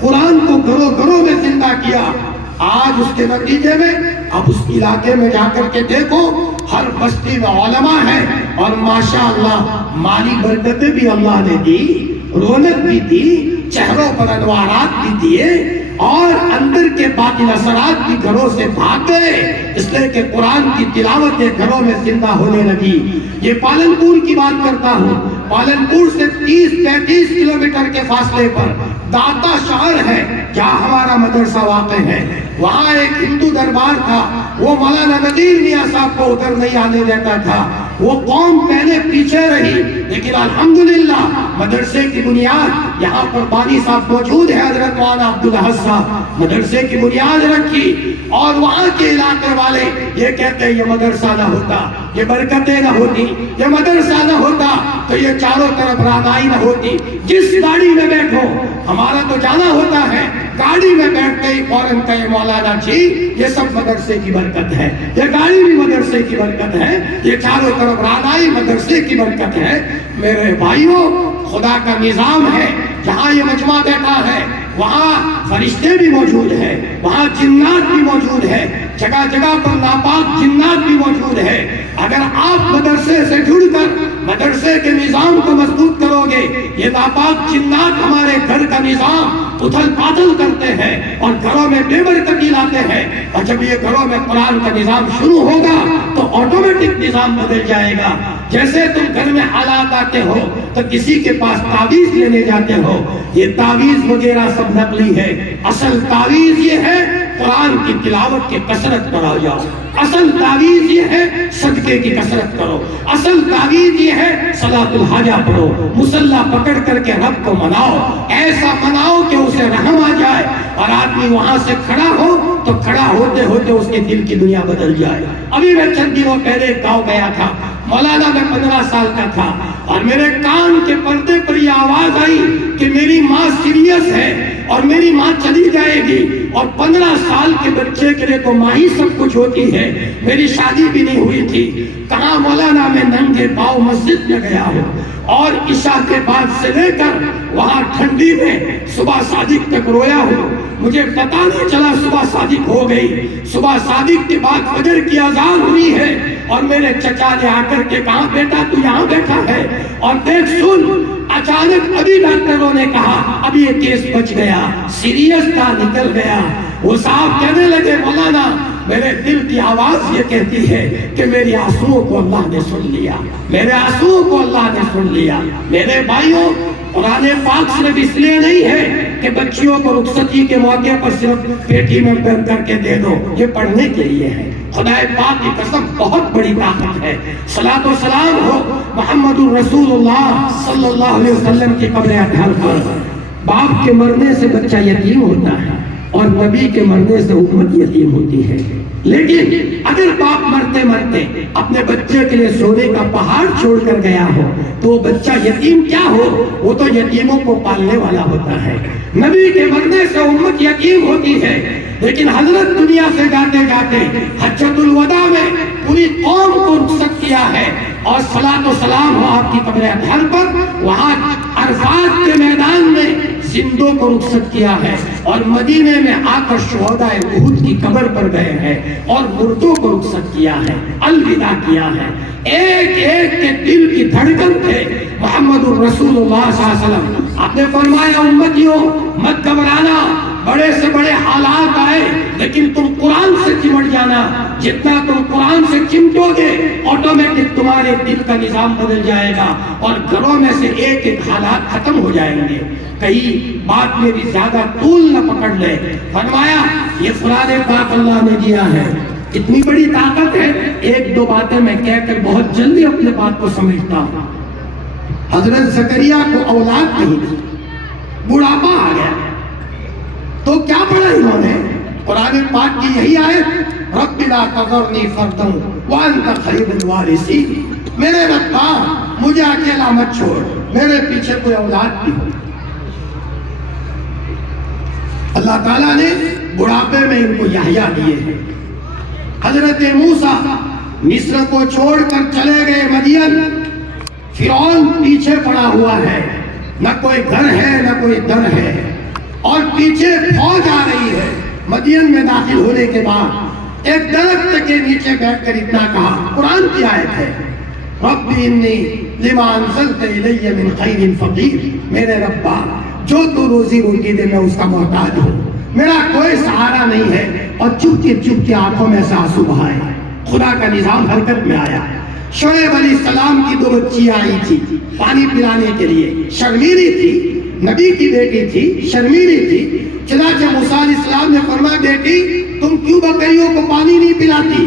قرآن کو گھروں گھروں میں زندہ کیا. آج اس کے نتیجے میں اب اس علاقے میں جا کر کے دیکھو ہر بستی میں علماء ہیں، اور ماشاءاللہ مالی برکتیں بھی اللہ نے دی، رونق بھی دی، چہروں پر انوارات بھی دیے. اور اندر کے باطل اثرات بھی گھروں سے بھاگ گئے، اس لیے کہ قرآن کی تلاوت گھروں میں زندہ ہونے لگی۔ یہ پالنپور کی بات کرتا ہوں، پالنپور سے 30-35 کلومیٹر کے فاصلے پر داتا شہر ہے جہاں ہمارا مدرسہ واقع ہے۔ وہاں ایک ہندو دربار تھا، وہ مولانا نذیر میاں صاحب کو ادھر نہیں آنے دیتا تھا۔ وہ قوم پہلے پیچھے رہی، لیکن الحمدللہ مدرسے کی بنیاد یہاں پر بانی صاحب موجود ہے، حضرت مولانا عبدالحق صاحب، مدرسے کی بنیاد رکھی۔ اور وہاں کے علاقے والے یہ کہتے ہیں یہ مدرسہ نہ ہوتا، یہ برکتیں نہ ہوتی، یہ مدرسہ نہ ہوتا تو یہ چاروں طرف رہنمائی نہ ہوتی۔ جس گاڑی میں بیٹھو، ہمارا تو جانا ہوتا ہے، گاڑی میں بیٹھتے ہی فوراً کہے مولانا جی یہ سب مدرسے کی برکت ہے، یہ گاڑی بھی مدرسے کی برکت ہے، یہ چاروں طرف رہنمائی مدرسے کی برکت ہے۔ میرے بھائیوں، خدا کا نظام ہے، جہاں یہ مجمع بیٹھا ہے وہاں فرشتے بھی موجود ہیں، وہاں جنات بھی موجود ہے، جگہ جگہ پر ناپاک جنات بھی موجود ہے۔ اگر آپ مدرسے سے جڑ کر مدرسے کے نظام کو مضبوط کرو گے، یہ ناپاک جنات ہمارے گھر کا نظام اتھل پاتھل کرتے ہیں اور گھروں میں بے برکتی لاتے ہیں، اور جب یہ گھروں میں قرآن کا نظام شروع ہوگا تو آٹومیٹک نظام بدل جائے گا۔ جیسے تم گھر میں حالات آتے ہو تو کسی کے پاس تعویذ لینے جاتے ہو، یہ تعویذ وغیرہ سب نقلی ہے، اصل تعویذ یہ ہے قرآن کی تلاوت کی کثرت پر آ جاؤ، اصل تعویذ یہ ہے صدقے کی کثرت کرو، اصل تعویذ یہ ہے صلاۃ الحاجہ پڑھو، مصلی پکڑ کر کے رب کو مناؤ، ایسا مناؤ کہ اسے رحم آ جائے، اور آدمی وہاں سے کھڑا ہو تو کھڑا ہوتے ہوتے اس کے دل کی دنیا بدل جائے۔ ابھی میں چند دنوں پہلے گاؤں گیا تھا، مولانا میں 15 سال کا تھا، اور میرے کان کے پردے پر یہ آواز آئی کہ میری ماں سیریس ہے اور میری ماں چلی جائے گی، اور 15 سال کے بچے کے لیے تو ماں ہی سب کچھ ہوتی ہے، میری شادی بھی نہیں ہوئی تھی۔ کہاں مولانا میں ننگے پاؤں مسجد میں گیا ہوں، اور عشاء کے بعد سے لے کر وہاں ٹھنڈی میں صبح صادق تک رویا ہوں، مجھے پتا نہیں چلا صبح صادق ہو گئی۔ صبح صادق کے بعد فجر کی اذان ہوئی ہے، اور میرے چچا نے آ کر کے کہا بیٹا تو یہاں بیٹھا ہے اور دیکھ سن، اچانک ابھی ڈاکٹروں نے کہا اب یہ کیس بچ گیا، سیریس تھا، نکل گیا۔ وہ صاحب کہنے لگے مولانا میرے دل کی آواز یہ کہتی ہے کہ میری آنسوؤں کو اللہ نے سن لیا، میرے آنسوؤں کو اللہ نے سن لیا۔ میرے بھائیوں، قرآن پاک صرف اس لیے نہیں ہے کہ بچیوں کو رخصتی کے موقع پر صرف پیٹی میں بند کر کے دے دو، یہ پڑھنے کے لیے ہے۔ خدا پاک کی قسم بہت بڑی طاقت ہے۔ صلاۃ و سلام ہو محمد الرسول اللہ صلی اللہ علیہ وسلم کی قبر اطہر پر۔ باپ کے مرنے سے بچہ یتیم ہوتا ہے، اور نبی کے مرنے سے امت یتیم ہوتی ہے۔ لیکن اگر باپ مرتے مرتے اپنے بچے کے لیے سونے کا پہاڑ چھوڑ کر گیا ہو تو وہ بچہ یتیم کیا ہو، وہ تو یتیموں کو پالنے والا ہوتا ہے۔ نبی کے مرنے سے امت یتیم ہوتی ہے، لیکن حضرت دنیا سے جاتے جاتے حجۃ الوداع میں پوری قوم کو رخصت کیا ہے، اور صلاۃ و سلام ہو آپ کی قبر اطہر پر۔ وہاں عرفات کے میدان میں زندوں کو رخصت کیا ہے، اور مدینے میں آ کر شہداء احد کی قبر پر گئے ہیں اور مردوں کو رخصت کیا ہے، الوداع کیا ہے۔ ایک ایک کے دل کی دھڑکن تھے محمد الرسول اللہ صلی اللہ علیہ وسلم۔ آپ نے فرمایا امتیوں مت گھبرانا، بڑے سے بڑے حالات آئے لیکن تم قرآن سے چمٹ جانا، جتنا تم قرآن سے چمٹو گے آٹومیٹک تمہارے دل کا نظام بدل جائے گا، اور گھروں میں سے ایک ایک حالات ختم ہو جائیں گے۔ کہیں بات میں بھی زیادہ طول نہ پکڑ لے، فرمایا یہ قرآن پاک اللہ نے دیا ہے، اتنی بڑی طاقت ہے۔ ایک دو باتیں میں کہہ کر بہت جلدی اپنے بات کو سمجھتا ہوں۔ حضرت زکریا کو اولاد نہیں تھی، بڑھاپا آ گیا تو کیا پڑھا انہوں نے؟ قرآن پاک کی یہی آیت رب لا تذرنی فردا وانت خیر الوارثین، میرے ربا مجھے اکیلا مت چھوڑ، میرے پیچھے کوئی اولاد بھی ہو۔ اللہ تعالیٰ نے بڑھاپے میں ان کو یحییٰ دیے ہیں۔ حضرت موسیٰ مصر کو چھوڑ کر چلے گئے مدین، فرعون پیچھے پڑا ہوا ہے، نہ کوئی گھر ہے نہ کوئی در ہے، اور پیچھے فوج آ رہی ہے۔ مدین میں داخل ہونے کے بعد ایک درخت کے نیچے بیٹھ کر اتنا کہا، قرآن کی آیت ہے رب انی لما انزلت الی من خیر فقیر، میرے ربا جو تو روزی روٹی دے میں اس کا محتاج ہوں، میرا کوئی سہارا نہیں ہے، اور چپ کے آنکھوں میں سے آنسو بہائے۔ خدا کا نظام حرکت میں آیا۔ شعیب علیہ السلام کی 2 بچی آئی تھی پانی پلانے کے لیے، شرمیلی تھی، نبی کی بیٹی تھی، شرمیلی تھی۔ چنانچہ موسیٰ علیہ السلام نے فرمایا بیٹی تم کیوں بکریوں کو پانی نہیں پلاتی؟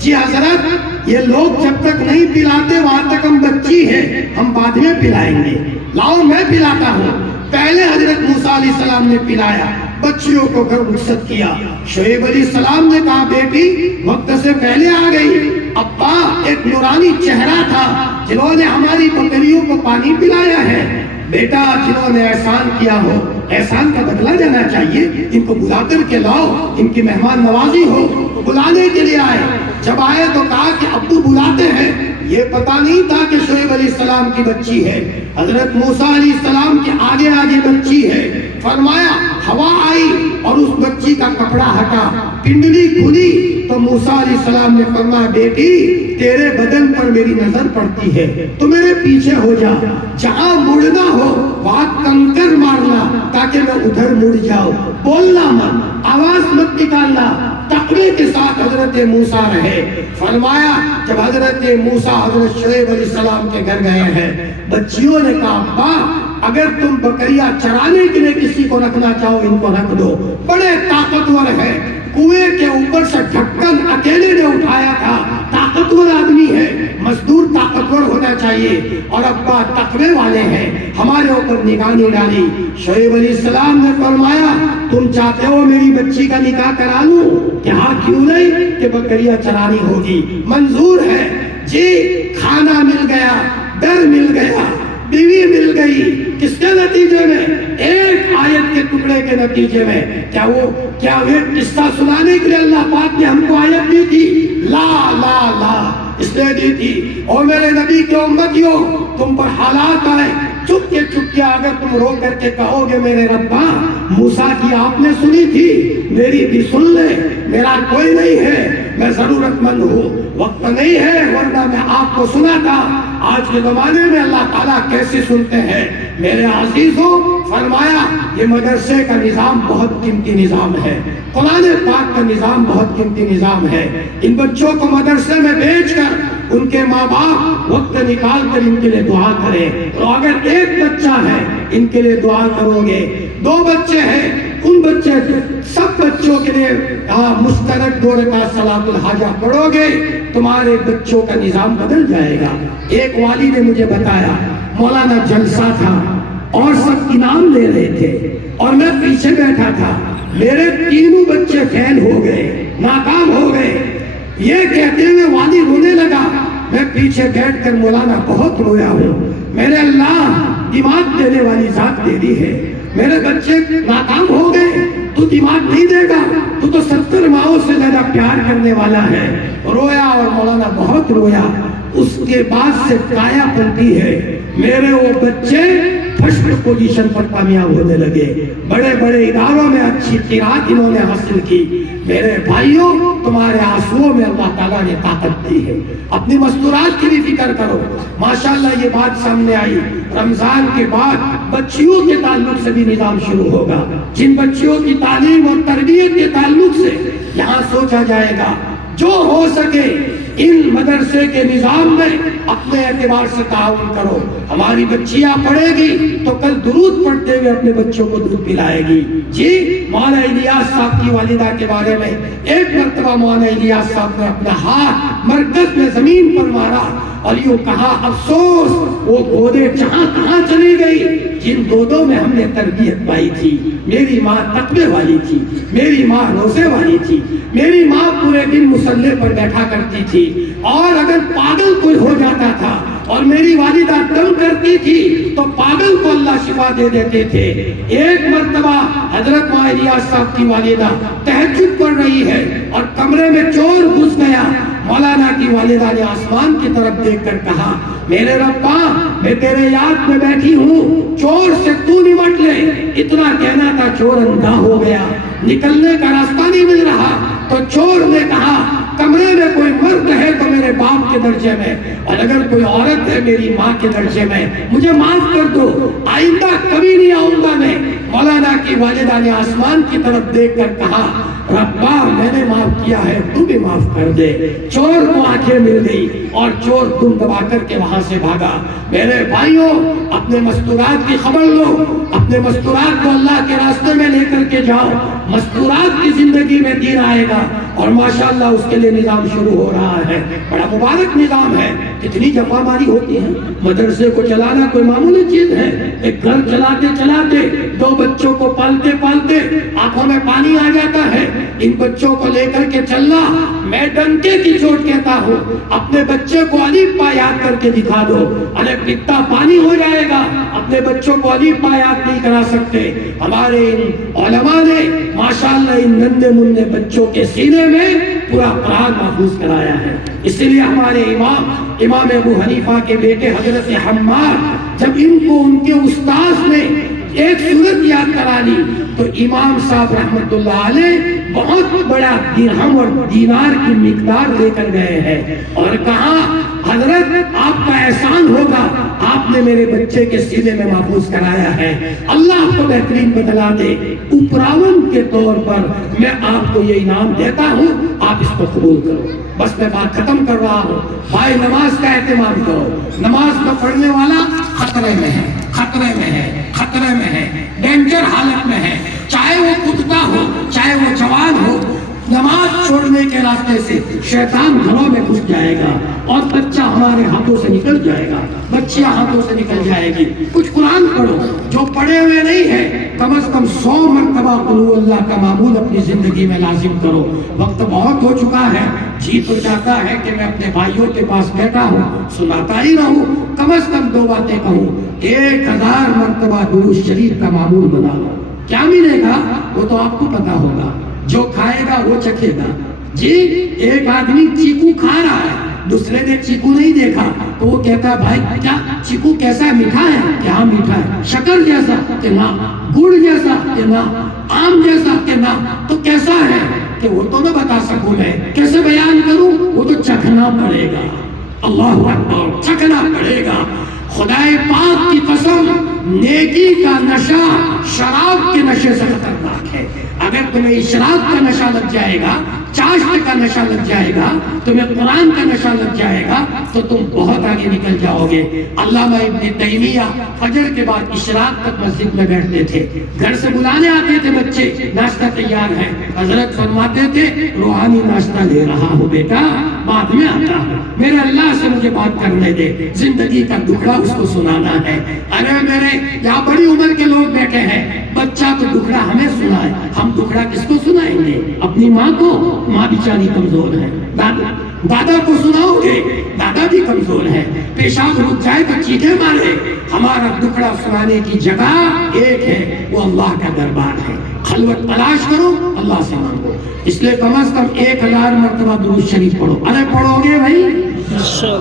جی حضرت یہ لوگ جب تک نہیں پلاتے وہاں تک ہم بچی ہیں، ہم بعد میں پلائیں گے، لاؤ میں پلاتا ہوں۔ پہلے حضرت موسیٰ علیہ السلام نے پلایا، بچیوں کو گھر رخصت کیا۔ شعیب علیہ السلام نے کہا بیٹی وقت سے پہلے آ گئی۔ ابا ایک نورانی چہرہ تھا جنہوں نے ہماری بکریوں کو پانی پلایا ہے، بیٹا جنہوں نے احسان کیا ہو احسان کا بدلہ جانا چاہیے، ان کو بلا کر کے لاؤ، ان کی مہمان نوازی ہو۔ بلانے کے لیے آئے، جب آئے تو کہا کہ ابو بلاتے ہیں، یہ پتہ نہیں تھا کہ شعیب علیہ السلام کی بچی ہے۔ حضرت موسیٰ علیہ السلام کے آگے آگے بچی ہے۔ فرمایا ہوا آئی اور اس بچی کا کپڑا ہٹا، پنڈلی کھلی تو موسیٰ علیہ السلام نے فرمایا بیٹی تیرے بدن پر میری نظر پڑتی ہے تو میرے پیچھے ہو جا، جہاں مڑنا ہو وہاں کنکر مارنا تاکہ میں ادھر مڑ جاؤں، بولنا مت، آواز مت نکالنا۔ تقوی کے ساتھ حضرت موسیٰ رہے۔ فرمایا جب حضرت موسیٰ حضرت شعیب علیہ السلام کے گھر گئے ہیں، بچیوں نے کہا ابا اگر تم بکریاں چرانے کے لیے کسی کو رکھنا چاہو ان کو رکھ دو، بڑے طاقتور ہے، کنویں کے اوپر سے ڈھکن اکیلے نے اٹھایا تھا، طاقتور آدمی ہے، مزدور طاقتور ہونا چاہیے، اور ابا تقوی والے ہیں، ہمارے اوپر نگاہ نہیں ڈالی۔ شعیب علیہ السلام نے فرمایا تم چاہتے ہو میری بچی کا نکاح کرا لوں؟ کہ ہاں کیوں نہیں، کہ بکریاں چرانی ہوگی، منظور ہے جی۔ کھانا مل گیا، در مل گیا، بیوی مل گئی، کس کے نتیجے میں؟ ایک آیت کے ٹکڑے کے نتیجے میں۔ کیا وہ قصہ سنانے کے لیے اللہ پاک نے ہم کو آیت دی تھی؟ لا لا لا، اس لیے دی تھی اور میرے نبی کے امتیوں تم پر حالات آئے، چپ کے اگر تم رو کر کے کہو گے میرے ربا موسیٰ کی آپ نے سنی تھی، میری بھی سن لے، میرا کوئی نہیں ہے، میں ضرورت مند ہوں، وقت نہیں ہے ورنہ میں آپ کو سناتا۔ آج کے زمانے میں اللہ تعالیٰ کیسے سنتے ہیں؟ میرے عزیزوں فرمایا یہ مدرسے کا نظام بہت قیمتی نظام ہے، قرآن پاک کا نظام بہت قیمتی نظام ہے۔ ان بچوں کو مدرسے میں بھیج کر ان کے ماں باپ وقت نکال کر ان کے لیے دعا کریں، اور اگر ایک بچہ ہے ان کے لیے دعا کرو گے، 2 بچے ہیں ان سب بچوں کے لیے مشترک 2 رکعت صلاۃ الحاجہ پڑھو گے، تمہارے بچوں کا نظام بدل جائے گا۔ ایک والی نے مجھے بتایا مولانا جلسہ تھا اور سب انعام لے رہے تھے اور میں پیچھے بیٹھا تھا، میرے 3 بچے فیل ہو گئے، ناکام ہو گئے، یہ کہتے ہوئے والی رونے لگا۔ میں پیچھے بیٹھ کر مولانا بہت رویا ہوں، میرے اللہ دماغ دینے والی ذات تیری ہے، میرے بچے ناکام ہو گئے، تو دماغ نہیں دے گا، تو 70 ماؤں سے زیادہ پیار کرنے والا ہے۔ رویا اور مولانا بہت رویا۔ اس کے بعد سے کایا پلٹی ہے، میرے وہ بچے فرسٹ پوزیشن پر کامیاب ہونے لگے، بڑے بڑے اداروں میں اچھی قرات انہوں نے حاصل کی۔ میرے بھائیوں تمہارے آنسوؤں میں اللہ تعالیٰ نے طاقت دی ہے، اپنی مستورات کی بھی فکر کرو۔ ماشاءاللہ یہ بات سامنے آئی، رمضان کے بعد بچیوں کے تعلق سے بھی نظام شروع ہوگا، جن بچیوں کی تعلیم اور تربیت کے تعلق سے یہاں سوچا جائے گا، جو ہو سکے ان مدرسے کے نظام میں اپنے اعتبار سے تعاون کرو۔ ہماری بچیاں پڑھے گی تو کل درود پڑھتے ہوئے اپنے بچوں کو دودھ پلائے گی۔ جی مولانا الیاس صاحب کی والدہ کے بارے میں ایک مرتبہ مولانا الیاس صاحب نے اپنا ہاتھ مرکز میں زمین پر مارا اور یوں کہا افسوس وہ گودے جہاں کہاں چلی گئی جن گودوں میں ہم نے تربیت پائی تھی۔ میری ماں تقوی والی تھی، میری ماں روزے والی تھی، میری ماں پورے دن مصلی پر بیٹھا کرتی تھی، اور اگر پاگل کوئی ہو جاتا تھا اور میری والدہ دم کرتی تھی تو پاگل کو اللہ شفا دے دیتے تھے۔ ایک مرتبہ حضرت مولانا الیاس صاحب کی والدہ تہجد پڑھ رہی ہے اور کمرے میں چور گھس گیا، مولانا کی والدہ نے آسمان کی طرف دیکھ کر کہا میرے ربا میں تیرے یاد میں بیٹھی ہوں، چور سے تو نمٹ لے۔ اتنا کہنا تھا چور اندھا ہو گیا، نکلنے کا راستہ نہیں مل رہا، تو چور نے کہا کمرے میں کوئی مرد ہے تو میرے باپ کے درجے میں، اور اگر کوئی عورت ہے میری ماں کے درجے میں، مجھے معاف کر دو، آئندہ کبھی نہیں آؤں گا میں۔ مولانا کی والدہ نے آسمان کی طرف دیکھ کر کہا ربا میں نے معاف کیا ہے تو بھی معاف کر دے. چور کو آنکھیں مل گئی اور چور دم دبا کر کے وہاں سے بھاگا. میرے بھائیوں اپنے مستورات کی خبر لو, اپنے مستورات کو اللہ کے راستے میں لے کر کے جاؤ. مستورات کی زندگی میں دین آئے گا اور ماشاءاللہ اس کے لیے نظام شروع ہو رہا ہے. بڑا مبارک نظام ہے. کتنی جفا ماری ہوتی ہے. مدرسے کو چلانا کوئی معمولی چیز ہے. ایک گھر چلاتے چلاتے 2 بچوں کو پالتے پالتے آنکھوں میں پانی آ جاتا ہے. ان بچوں کو لے کر کے چلنا, میں ڈنکے کی چوٹ کہتا ہوں, اپنے بچے کو الف با یاد کر کے دکھا دو. ارے کتنا پانی ہو جائے گا, اپنے بچوں کو الف با یاد نہیں کرا سکتے. ہمارے ان علماء نے ماشاءاللہ ان ننھے منھے بچوں کے سینے میں پورا قرآن محفوظ کرایا ہے. اسی لیے ہمارے امام ابو حنیفہ کے بیٹے حضرت حماد جب ان کو ان کے استاذ نے ایک سورت یاد کرا لی تو امام صاحب رحمت اللہ علیہ بہت بڑا درہم اور دینار کی مقدار لے کر گئے ہیں اور کہا حضرت آپ کا احسان ہوگا, آپ نے میرے بچے کے سینے میں محفوظ کرایا ہے, اللہ آپ کو بہترین بدلا دے. اپراون کے طور پر میں آپ کو یہ انعام دیتا ہوں, آپ اس کو قبول کرو. بس میں بات ختم کر رہا ہوں. بھائی نماز کا اہتمام کرو. نماز کو پڑھنے والا خطرے میں ہے, خطرے میں ہے, خطرے میں ہے, ڈینجر حالت میں ہے. چاہے وہ کتا ہو, چاہے وہ جوان ہو, نماز چھوڑنے کے راستے سے شیطان گھروں میں گھس جائے گا اور بچہ ہمارے ہاتھوں سے نکل جائے گا, بچیاں ہاتھوں سے نکل جائے گی. کچھ قرآن پڑھو. جو پڑھے ہوئے نہیں ہے کم از کم 100 مرتبہ قل هو اللہ کا معمول اپنی زندگی میں لازم کرو. وقت بہت ہو چکا ہے, جی تو چاہتا ہے کہ میں اپنے بھائیوں کے پاس بیٹھا ہوں, سناتا ہی رہوں, کم از کم 2 باتیں کہوں. 1000 مرتبہ درود شریف کا معمول بنا لو. کیا ملے گا وہ تو آپ کو پتا ہوگا, جو کھائے گا وہ چکھے گا. جی ایک آدمی چیکو کھا رہا ہے, دوسرے نے چیکو نہیں دیکھا تو وہ کہتا ہے بھائی کیا چیکو کیسا ہے, میٹھا ہے کہ ہاں میٹھا ہے, شکر جیسا کہ نہ, گڑ جیسا کہ نہ, آم جیسا کہ نہ, تو کیسا ہے کہ وہ تو نہ بتا سکوں, میں کیسے بیان کروں, وہ تو چکھنا پڑے گا. اللہ اکبر, چکھنا پڑے گا. خدائے پاک کی قسم, نیکی کا نشہ شراب کے نشے سے خطرناک ہے. اگر تمہیں اشراق کا نشہ لگ جائے گا, چاشت کا نشہ لگ جائے گا, تمہیں قرآن کا نشہ لگ جائے گا تو تم بہت آگے نکل جاؤ گے. علامہ ابن تیمیہ فجر کے بعد اشراق تک مسجد میں بیٹھتے تھے. گھر سے بلانے آتے تھے بچے, ناشتہ تیار ہے, حضرت فرماتے تھے روحانی ناشتہ لے رہا ہوں بیٹا, بعد میں آتا ہوں, میرے اللہ سے مجھے بات کرنے دے, زندگی کا دکھڑا اس کو سنانا ہے. ارے میرے یہاں بڑی عمر کے لوگ بیٹھے ہیں, بچہ تو دکھڑا ہمیں سنائے, ہم دکھڑا کس کو سنائیں گے؟ اپنی ماں کو, ماں بیچاری کمزور ہے. دادا کو سناؤ گے, دادا بھی کمزور ہے, پیشاب رک جائے تو چیخے مارے. ہمارا دکھڑا سنانے کی جگہ ایک ہے, وہ اللہ کا دربار ہے. خلوت تلاش کرو, اللہ سے مانگو. اس لیے کم از کم 1000 مرتبہ درود شریف پڑھو. ارے پڑھو گے بھائی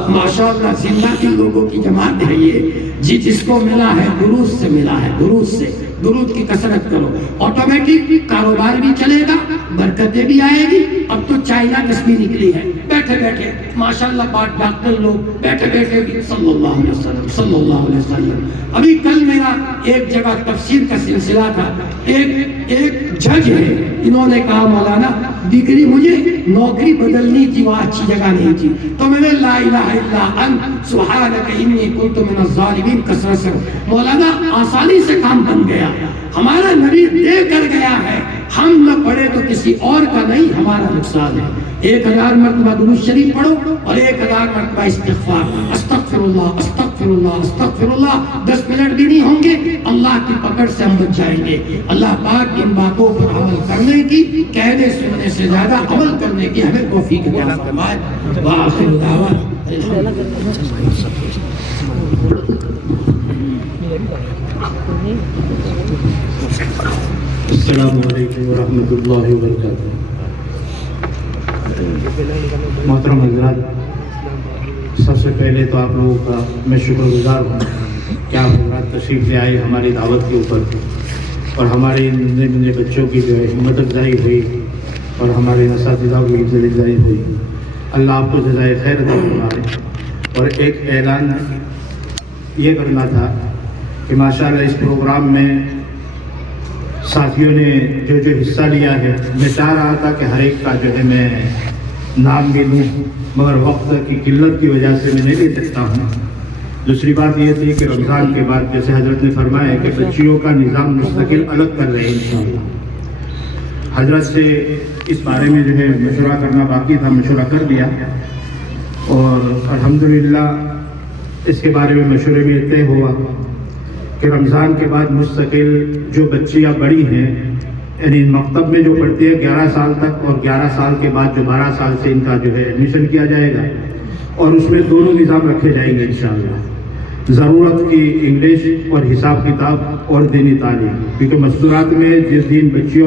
ماشاءاللہ, زندہ کے لوگوں کی جماعت ہے یہ. جی جس کو ملا ہے درود سے ملا ہے, درود سے. درود کی کثرت کرو, آٹومیٹک کاروبار بھی چلے گا, برکتیں بھی آئے گی. اب تو چائنا تسبیح نکلی ہے, بیٹھے بیٹھے ماشاءاللہ بات ڈاکٹر لوگ بیٹھے بیٹھے بھی صلی اللہ علیہ وسلم, صلی اللہ علیہ وسلم. ابھی کل میرا ایک جگہ تفسیر کا سلسلہ تھا, ایک جج ہے, انہوں نے کہا مولانا ڈگری مجھے نوکری بدلنی تھی, وہاں اچھی جگہ نہیں تھی, تو میں نے لا الہ الا انت سبحانک انی کنت من الظالمین کثرت سے. مولانا آسانی سے کام بن گیا, ہمارا نبی دے کر گیا ہے, ہم نہ پڑھے تو کسی اور کا نہیں, ہمارا نقصان ہے. 1000 مرتبہ درود شریف پڑھو اور 1000 مرتبہ استغفار, استغفر اللہ استغفر اللہ استغفر اللہ. 10 منٹ بھی نہیں ہوں گے, اللہ کی پکڑ سے ہم بچ جائیں گے. اللہ پاک ان باتوں پر عمل کرنے کی, کہنے سننے سے زیادہ عمل کرنے کی ہمیں توفیق عطا فرمائے. وآخر دعوانا السلام علیکم ورحمۃ اللہ وبرکاتہ. محترم حضرات, سب سے پہلے تو آپ لوگوں کا میں شکر گزار ہوں کہ آپ حضرات تشریف لے آئے ہماری دعوت کے اوپر, اور ہمارے نئے بچوں کی جو ہے ہمت افزائی ہوئی اور ہمارے اساتذہ کی عزت افزائی ہوئی. اللہ آپ کو جزائے خیر عطا فرمائے. اور ایک اعلان یہ کرنا تھا کہ ماشاءاللہ اس پروگرام میں ساتھیوں نے جو حصہ لیا ہے، میں چاہ رہا تھا کہ ہر ایک کا جو ہے میں نام بھی لوں، مگر وقت کی قلت کی وجہ سے میں نہیں لے سکتا ہوں۔ دوسری بات یہ تھی کہ رمضان کے بعد جیسے حضرت نے فرمایا کہ بچیوں کا نظام مستقل الگ کر رہے ہیں انشاءاللہ۔ حضرت سے اس بارے میں جو ہے مشورہ کرنا باقی تھا، مشورہ کر دیا، اور الحمدللہ اس کے بارے میں مشورے میں طے ہوا کہ رمضان کے بعد مستقل جو بچیاں بڑی ہیں، یعنی مکتب میں جو پڑھتی ہے 11 سال تک، اور 11 سال کے بعد جو 12 سال سے ان کا جو ہے ایڈمیشن کیا جائے گا، اور اس میں دونوں نظام رکھے جائیں گے انشاءاللہ۔ ضرورت کی انگلش اور حساب کتاب اور دینی تعلیم، کیونکہ مستورات میں جس دن بچیوں